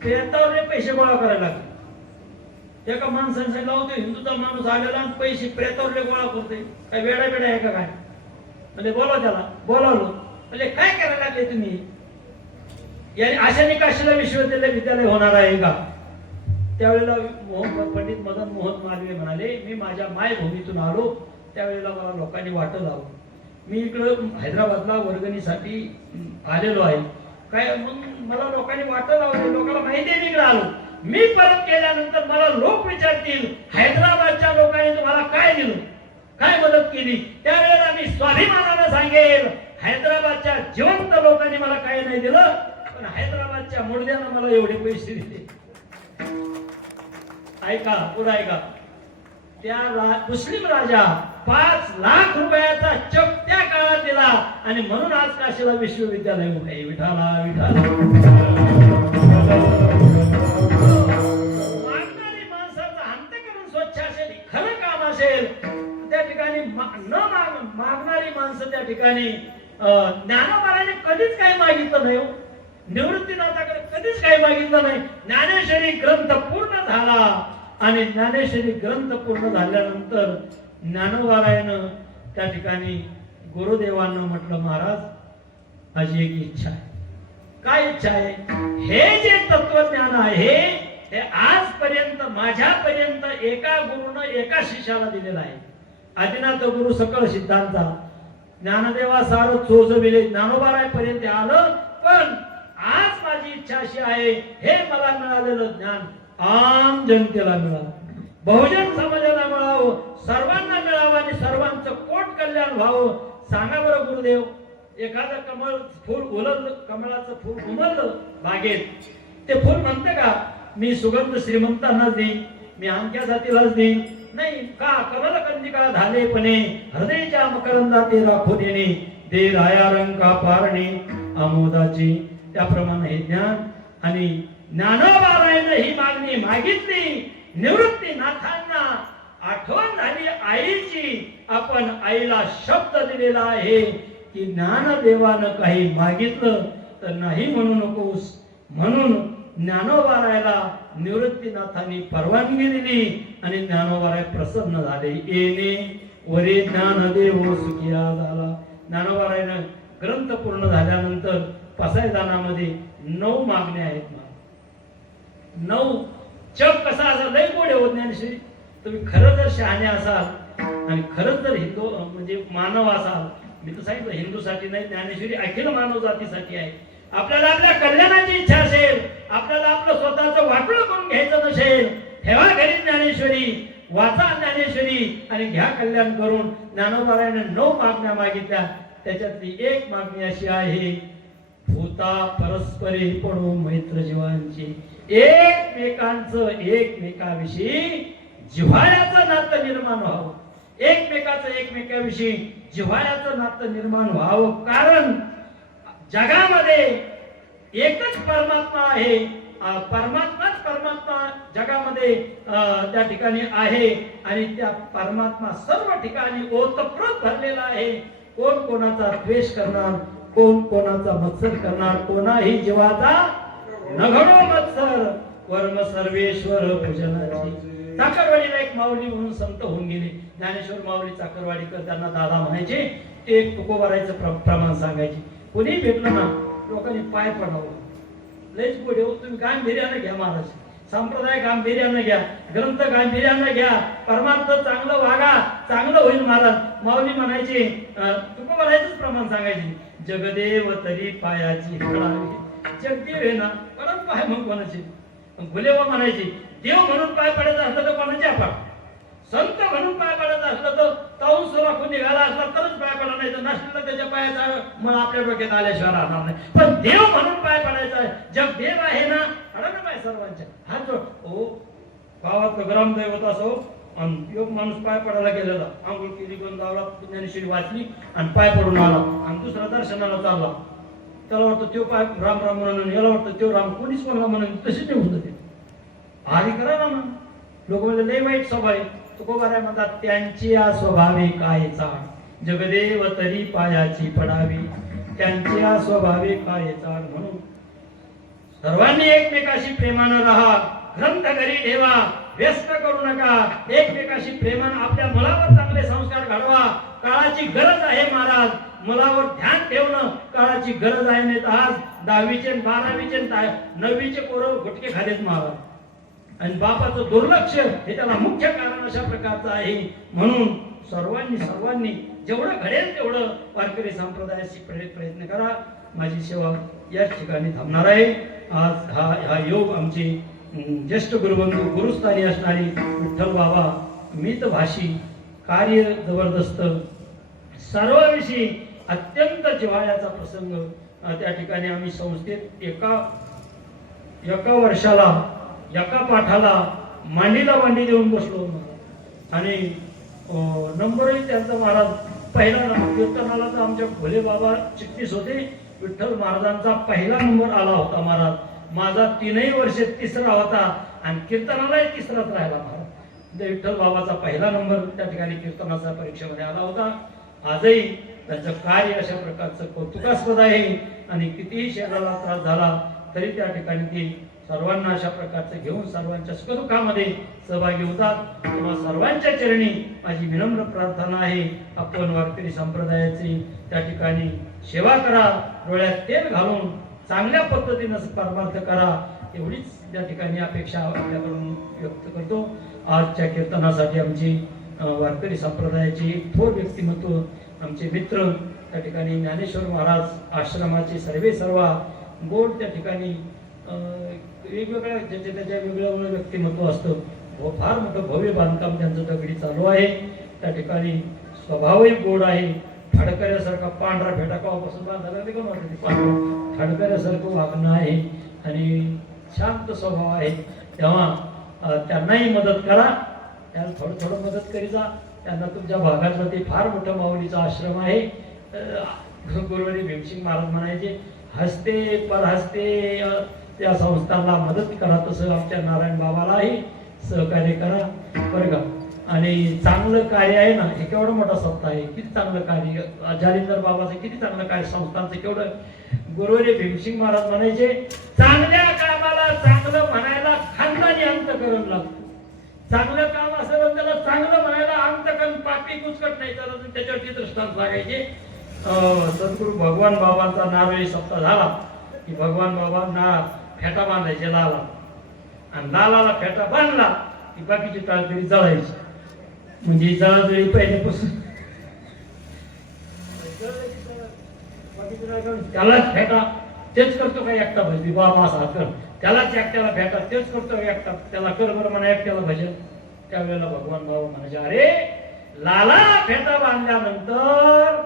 प्रेतावर पैसे गोळा करायला लागले. एका माणसाने सांगितलं होतं हिंदूचा माणूस आलेला आणि पैसे प्रेतावर गोळा करतोय, काय वेडा वेडा आहे का काय? म्हणजे बोलाव त्याला. बोलावलं. म्हणजे काय करायला लागले तुम्ही? याने अशाने काशीला विश्वविद्यालय होणार आहे का? त्यावेळेला पंडित मदन मोहन मालवीय म्हणाले मी माझ्या मायभूमीतून आलो, त्यावेळेला मला लोकांनी वाटं लावलं. मी इकडं हैदराबादला वर्गणीसाठी आलेलो आहे. काय मग मला लोकांनी वाटं लावलं, लोकांना माहिती आहे मी इकडे आलो. मी परत गेल्यानंतर मला लोक विचारतील हैदराबादच्या लोकांनी तुम्हाला काय दिलं, काय मदत केली, त्यावेळेला मी स्वाभिमानानं सांगेल हैदराबादच्या जिवंत लोकांनी मला काही नाही दिलं, पण हैदराबादच्या मुर्द्यानं मला एवढे पैसे दिले. ऐका, पुढे ऐका. त्या मुस्लिम राजा 5 लाख रुपयाचा चक त्या काळात दिला आणि म्हणून आज काशीला विश्वविद्यालय आहे. विठाला विठाला. मागणारी माणसाचं अंतःकरण स्वच्छ असेल, खरं काम असेल, त्या ठिकाणी मागणारी माणसं त्या ठिकाणी ज्ञानोबाराने कधीच काही मागितलं नाही. निवृत्तीनाथाकडे कधीच काही मागितलं नाही. ज्ञानेश्वरी ग्रंथ पूर्ण झाला आणि ज्ञानेश्वरी ग्रंथ पूर्ण झाल्यानंतर ज्ञानोबारायनं त्या ठिकाणी गुरुदेवांना म्हटलं महाराज माझी एक इच्छा आहे. काय इच्छा आहे? हे जे तत्वज्ञान आहे हे आजपर्यंत माझ्यापर्यंत एका गुरुनं एका शिष्याला दिलेलं आहे. आदिनाथ गुरु सकळ सिद्धांचा ज्ञानदेवा सार चोजविले ज्ञानोबाराय पर्यंत आलं, पण आज माझी इच्छा अशी आहे हे मला मिळालेलं ज्ञान आम जनतेला मिळावं, बहुजन समाजाला मिळावं, सर्वांना मिळावं आणि सर्वांचं कोट कल्याण व्हावं. सांगा बरं गुरुदेव, एखादं कमळ फूल उलरलं, कमळाचं फूल उमललं बागेत, ते फूल म्हणते का मी सुगंध श्रीमंतांनाच देईन, मी आमच्या जातीलाच देईन? नाही. का कमल कंदिका झाले पणे हृदयाच्या मकरंदा ते राखो देणे, दे राया रंका पारणे आमोदाची. त्याप्रमाणे हे ज्ञान आणि ज्ञानोबारायनं ही मागणी मागितली. निवृत्तीनाथांना आठवण झाली आईची. आपण आईला शब्द दिलेला आहे की ज्ञानदेवानं काही मागितलं तर नाही म्हणू नकोस, म्हणून ज्ञानोबारायला निवृत्तीनाथांनी परवानगी दिली आणि ज्ञानोबाराय प्रसन्न झाले. येणे वरे ज्ञानदेव सुखिया झाला. ज्ञानोबारायनं ग्रंथ पूर्ण झाल्यानंतर पसायदानामध्ये 9 मागण्या आहेत. 9 जग कसा असा लय गोड आहे ज्ञानेश्वरी. तुम्ही खरं जर शहाणे असाल आणि खरंच जर हिंदू म्हणजे मानव असाल, मी तर सांगितलं हिंदूसाठी नाही, ज्ञानेश्वरी अखिल मानव जातीसाठी आहे. आपल्याला आपल्या कल्याणाची इच्छा असेल, आपल्याला आपलं स्वतःचं वाटोळं करून घ्यायचं नसेल, ठेवा घरी ज्ञानेश्वरी. वाचा ज्ञानेश्वरी आणि घ्या कल्याण करून ज्ञानोबारायने 9 मागण्या मागितल्या. त्याच्यातली एक मागणी अशी आहे, भूता परस्परे पडो मैत्र जीवांची. एकमेकाविषयी जिव्हाळ्याचं नातं निर्माण व्हावं. एकमेकाविषयी जिव्हाळ्याचं नातं निर्माण व्हावं. कारण जगामध्ये एकच परमात्मा आहे. परमात्माच परमात्मा जगामध्ये त्या ठिकाणी आहे आणि त्या परमात्मा सर्व ठिकाणी ओतप्रोत भरलेला आहे. कोण कोणाचा द्वेष करणार, कोण कोणाचा मत्सर करणार, कोणाही जीवाचा न घडो मत्सर, वर्म सर्वेश्वर पूजनाची. चाकरवाडीला एक माऊली म्हणून संत होऊन गेले, ज्ञानेश्वर माऊली चाकरवाडीकर. त्यांना दादा म्हणायचे. ते तुकोबारायचं प्रमाण सांगायचे. कोणी भेटलं ना लोकांनी पाय पडावं. लयच पुढे हो, तुम्ही गांभीर्यानं घ्या महाराज, संप्रदाय गांभीर्यानं घ्या, ग्रंथ गांभीर्यानं घ्या, परमार्थ चांगलं वागा, चांगलं होईल महाराज. माऊली म्हणायचे, तुकोबारायचंच प्रमाण सांगायचे, जगदेव तरी पायाची पडावी. जगदेव आहे ना, परत पाय मग कोणाचे. गुलेबा म्हणायचे, देव म्हणून पाय पडायचं असलं तर कोणाचे आपण, संत म्हणून पाय पडायचं असलं तर ताऊन सुराखून निघाला असला तरच पाय पडा, नाही तर नसलेला त्याच्या पायाचा मला आपल्या डोक्यात आल्याशिवाय राहणार नाही. पण देव म्हणून पाय पडायचा आहे. जग देव आहे ना, अडा ना पाय सर्वांच्या हात जोड. हो, गावातलं ग्रामदैवत असो, योग माणूस पाय पडायला गेलेला, आंघोळ केली, गोंदावला, ज्ञानेश्वरी वाचली आणि पाय पडून आला आणि दुसरा दर्शनाला चालला. त्याला वाटतं तो पाय राम राम म्हणून, याला वाटतं तो राम, कोणीच कोणाला म्हणून तशी नाही होत. ते आधी करा ना. लोक म्हणजे लय वाईट स्वभाव आहे. तुकोबाराय म्हणतात, त्यांची या स्वभावे काय चाड, जगदेव तरी पायाची पडावी. त्यांची या स्वभावे काय चाड. म्हणून सर्वांनी एकमेकाशी प्रेमानं राहा, ग्रंथ घरी ठेवा, व्यस्त करू नका. एकमेकाशी प्रेमानं आपल्या मुलावर चांगले संस्कार घडवा. काळाची गरज आहे महाराज, मुलावर ध्यान ठेवणं काळाची गरज आहे. नाही तर आज 10वीचे 12वीचे 9वीचे पोरं गुटके खालेत महाराज, आणि बापाचं दुर्लक्ष हे त्याला मुख्य कारण अशा प्रकारचं आहे. म्हणून सर्वांनी जेवढं घडेल तेवढं वारकरी संप्रदायाशी प्रयत्न करा. माझी सेवा याच ठिकाणी थांबणार आहे. आज हा योग आमचे ज्येष्ठ गुरुबंधू गुरुस्थानी असणारी विठ्ठल बाबा मितभाषी, कार्य जबरदस्त, सर्वांविषयी अत्यंत जिव्हाळ्याचा प्रसंग. त्या ठिकाणी आम्ही संस्थेत एका वर्षाला एका पाठाला मांडीला मांडी देऊन बसलो आणि नंबरही त्यांचा महाराज पहिला नंबर. कीर्तनाला तर आमच्या भोले बाबा चिटणीस होते. विठ्ठल महाराजांचा पहिला नंबर आला होता महाराज. माझा 3ही वर्ष तिसरा होता आणि कीर्तनालाही तिसराच राहिला महाराज. विठ्ठल बाबाचा पहिला नंबर त्या ठिकाणी कीर्तनाचा परीक्षेमध्ये आला होता. आजही त्यांचं कार्य अशा प्रकारचं कौतुकास्पद आहे आणि कितीही शरीराला त्रास झाला तरी त्या ठिकाणी ते सर्वांना अशा प्रकारचं घेऊन सर्वांच्या सुखदुःखामध्ये सहभागी होतात. तेव्हा सर्वांच्या चरणी माझी विनम्र प्रार्थना आहे, आपण वारकरी संप्रदायाची त्या ठिकाणी सेवा करा, डोळ्यात तेल घालून चांगल्या पद्धतीनं परमार्थ करा, एवढीच त्या ठिकाणी अपेक्षा आपल्याकडून व्यक्त करतो. आजच्या कीर्तनासाठी आमची वारकरी संप्रदायाची थोर व्यक्तिमत्व, आमचे मित्र त्या ठिकाणी ज्ञानेश्वर महाराज आश्रमाचे सर्व बोर्ड त्या ठिकाणी वेगवेगळ्या ज्याच्या त्याच्या वेगळं व्यक्तिमत्व असतं. फार मोठं भव्य बांधकाम त्यांचं दगडी चालू आहे. त्या ठिकाणी स्वभावही गोड आहे. फाडकऱ्यासारखा पांढरा फेटा कावापासून बांधायला ते कोण वाटत, फाडकऱ्यासारखं वागणं आहे आणि शांत स्वभाव आहे. तेव्हा त्यांनाही मदत करा, त्याला थोडं मदत करी जा. त्यांना तुमच्या भागातलं ते फार मोठं माऊलीचा आश्रम आहे. गुरुवारी भीमसिंग महाराज म्हणायचे, हस्ते परहस्ते त्या संस्थांना मदत करा, तसं आमच्या नारायण बाबालाही सहकार्य करा बरं का. आणि चांगलं कार्य आहे ना, हे केवढं मोठा संस्था आहे, किती चांगलं कार्य. जालिंदर बाबाचं किती चांगलं कार्य, संस्थांचं केवढं. गुरुवारी भीमसिंग महाराज म्हणायचे, चांगल्या कामाला चांगलं म्हणायला खानदानी अंतकरण लागतं. चांगलं काम असेल त्याला चांगलं म्हणायला अंतकरण पापी कुचकट नाही चालत. त्याच्यावरती दृष्टांत लागायचे. सद्गुरू भगवान बाबांचा नारळी सप्ताह झाला की भगवान बाबांना फेटा बांधायचे लाला, आणि लालाला फेटा बांधला की बाकीची टाळकरी जळायची. म्हणजे जळाजळी पहिल्यापासून त्यालाच फेटा तेच करतो का एकटा भजन, बाबा असा कर त्यालाच एकट्याला फेटा तेच करतो एकटा, त्याला कर बरं म्हणा एकट्याला भजन. त्यावेळेला भगवान बाबा म्हणायचे, अरे लाला फेटा बांधल्यानंतर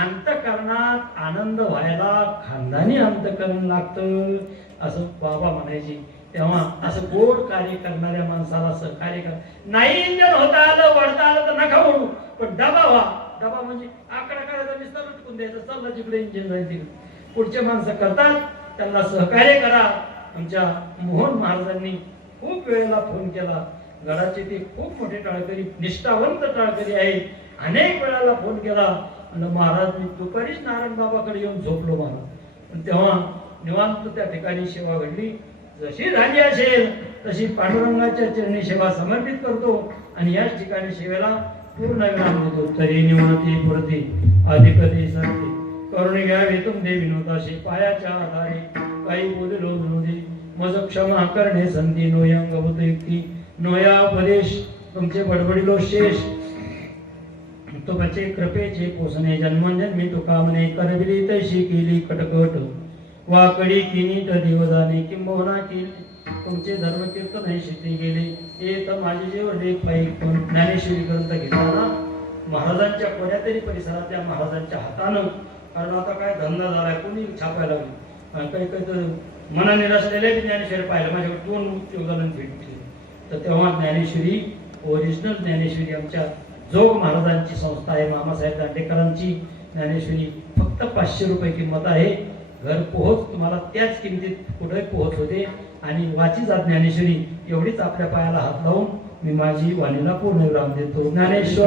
अंतकरणात आनंद व्हायला खानदानी अंतकरण लागतं असं बाबा म्हणायचे. तेव्हा असं गोड कार्य करणाऱ्या माणसाला सहकार्य कर. नाही इंजन होता आलं वळता आलं तर नका म्हणू, पण डबा व्हा. डबा म्हणजे आकडा काढायचा नुसतं लटकून द्यायचं, चालला जिकडे इंजिन जाईल तिकडे. पुढचे माणसं करतात, त्यांना सहकार्य करा. आमच्या मोहन महाराजांनी खूप वेळेला फोन केला. गडाचे ते खूप मोठे टाळकरी, निष्ठावंत टाळकरी आहेत. अनेक वेळाला फोन केला आणि महाराज मी दुपारीच नारायण बाबाकडे येऊन झोपलो महाराज. पण तेव्हा निवांत त्या ठिकाणी सेवा घडली. जशी झाली असेल तशी पांडुरंगाच्या चरणी सेवा समर्पित करतो आणि याच ठिकाणी सेवेला पूर्ण विराम देतो. तरी निवांती पुरती अधिकते सरते करुणे घ्यावे तुमचे विनोदाशे पायाच्या आधारे काही बोललो विनोदी मज क्षमा करणे संधी नोयंग होत युक्ती नोया उपदेश तुमचे बडबडिलो शेष तुमचे कृपेचे पोसणे जन्मजन्मी तुका म्हणे करविली तशी केली कटकट वाकडी किनी तर देवदाने किंबहुना केली तुमचे धर्म कीर्तन हे शिती गेले. हे तर माझे जे वडील पायी ज्ञानेश्वरी ग्रंथ घेताना महाराजांच्या कोण्या तरी परिसरातल्या महाराजांच्या हातानं, कारण आता काय धंदा झालाय कोणी छापायला लागले. काही काही तर मना निराशलेल्या ज्ञानेश्वरी पाहिलं. माझ्याकडे 2 उदाहरण भेटले. तर तेव्हा ज्ञानेश्वरी ओरिजिनल ज्ञानेश्वरी आमच्या जोग महाराजांची संस्था आहे, मामासाहेब दांडेकरांची ज्ञानेश्वरी फक्त 500 रुपये किंमत आहे. घर पोहोच तुम्हाला त्याच किमतीत कुठे पोहोच होते. आणि वाचीचा ज्ञानेश्वरी एवढीच आपल्या पायाला हात लावून मी माझी वाणीला पूर्ण विराम देतो. ज्ञानेश्वर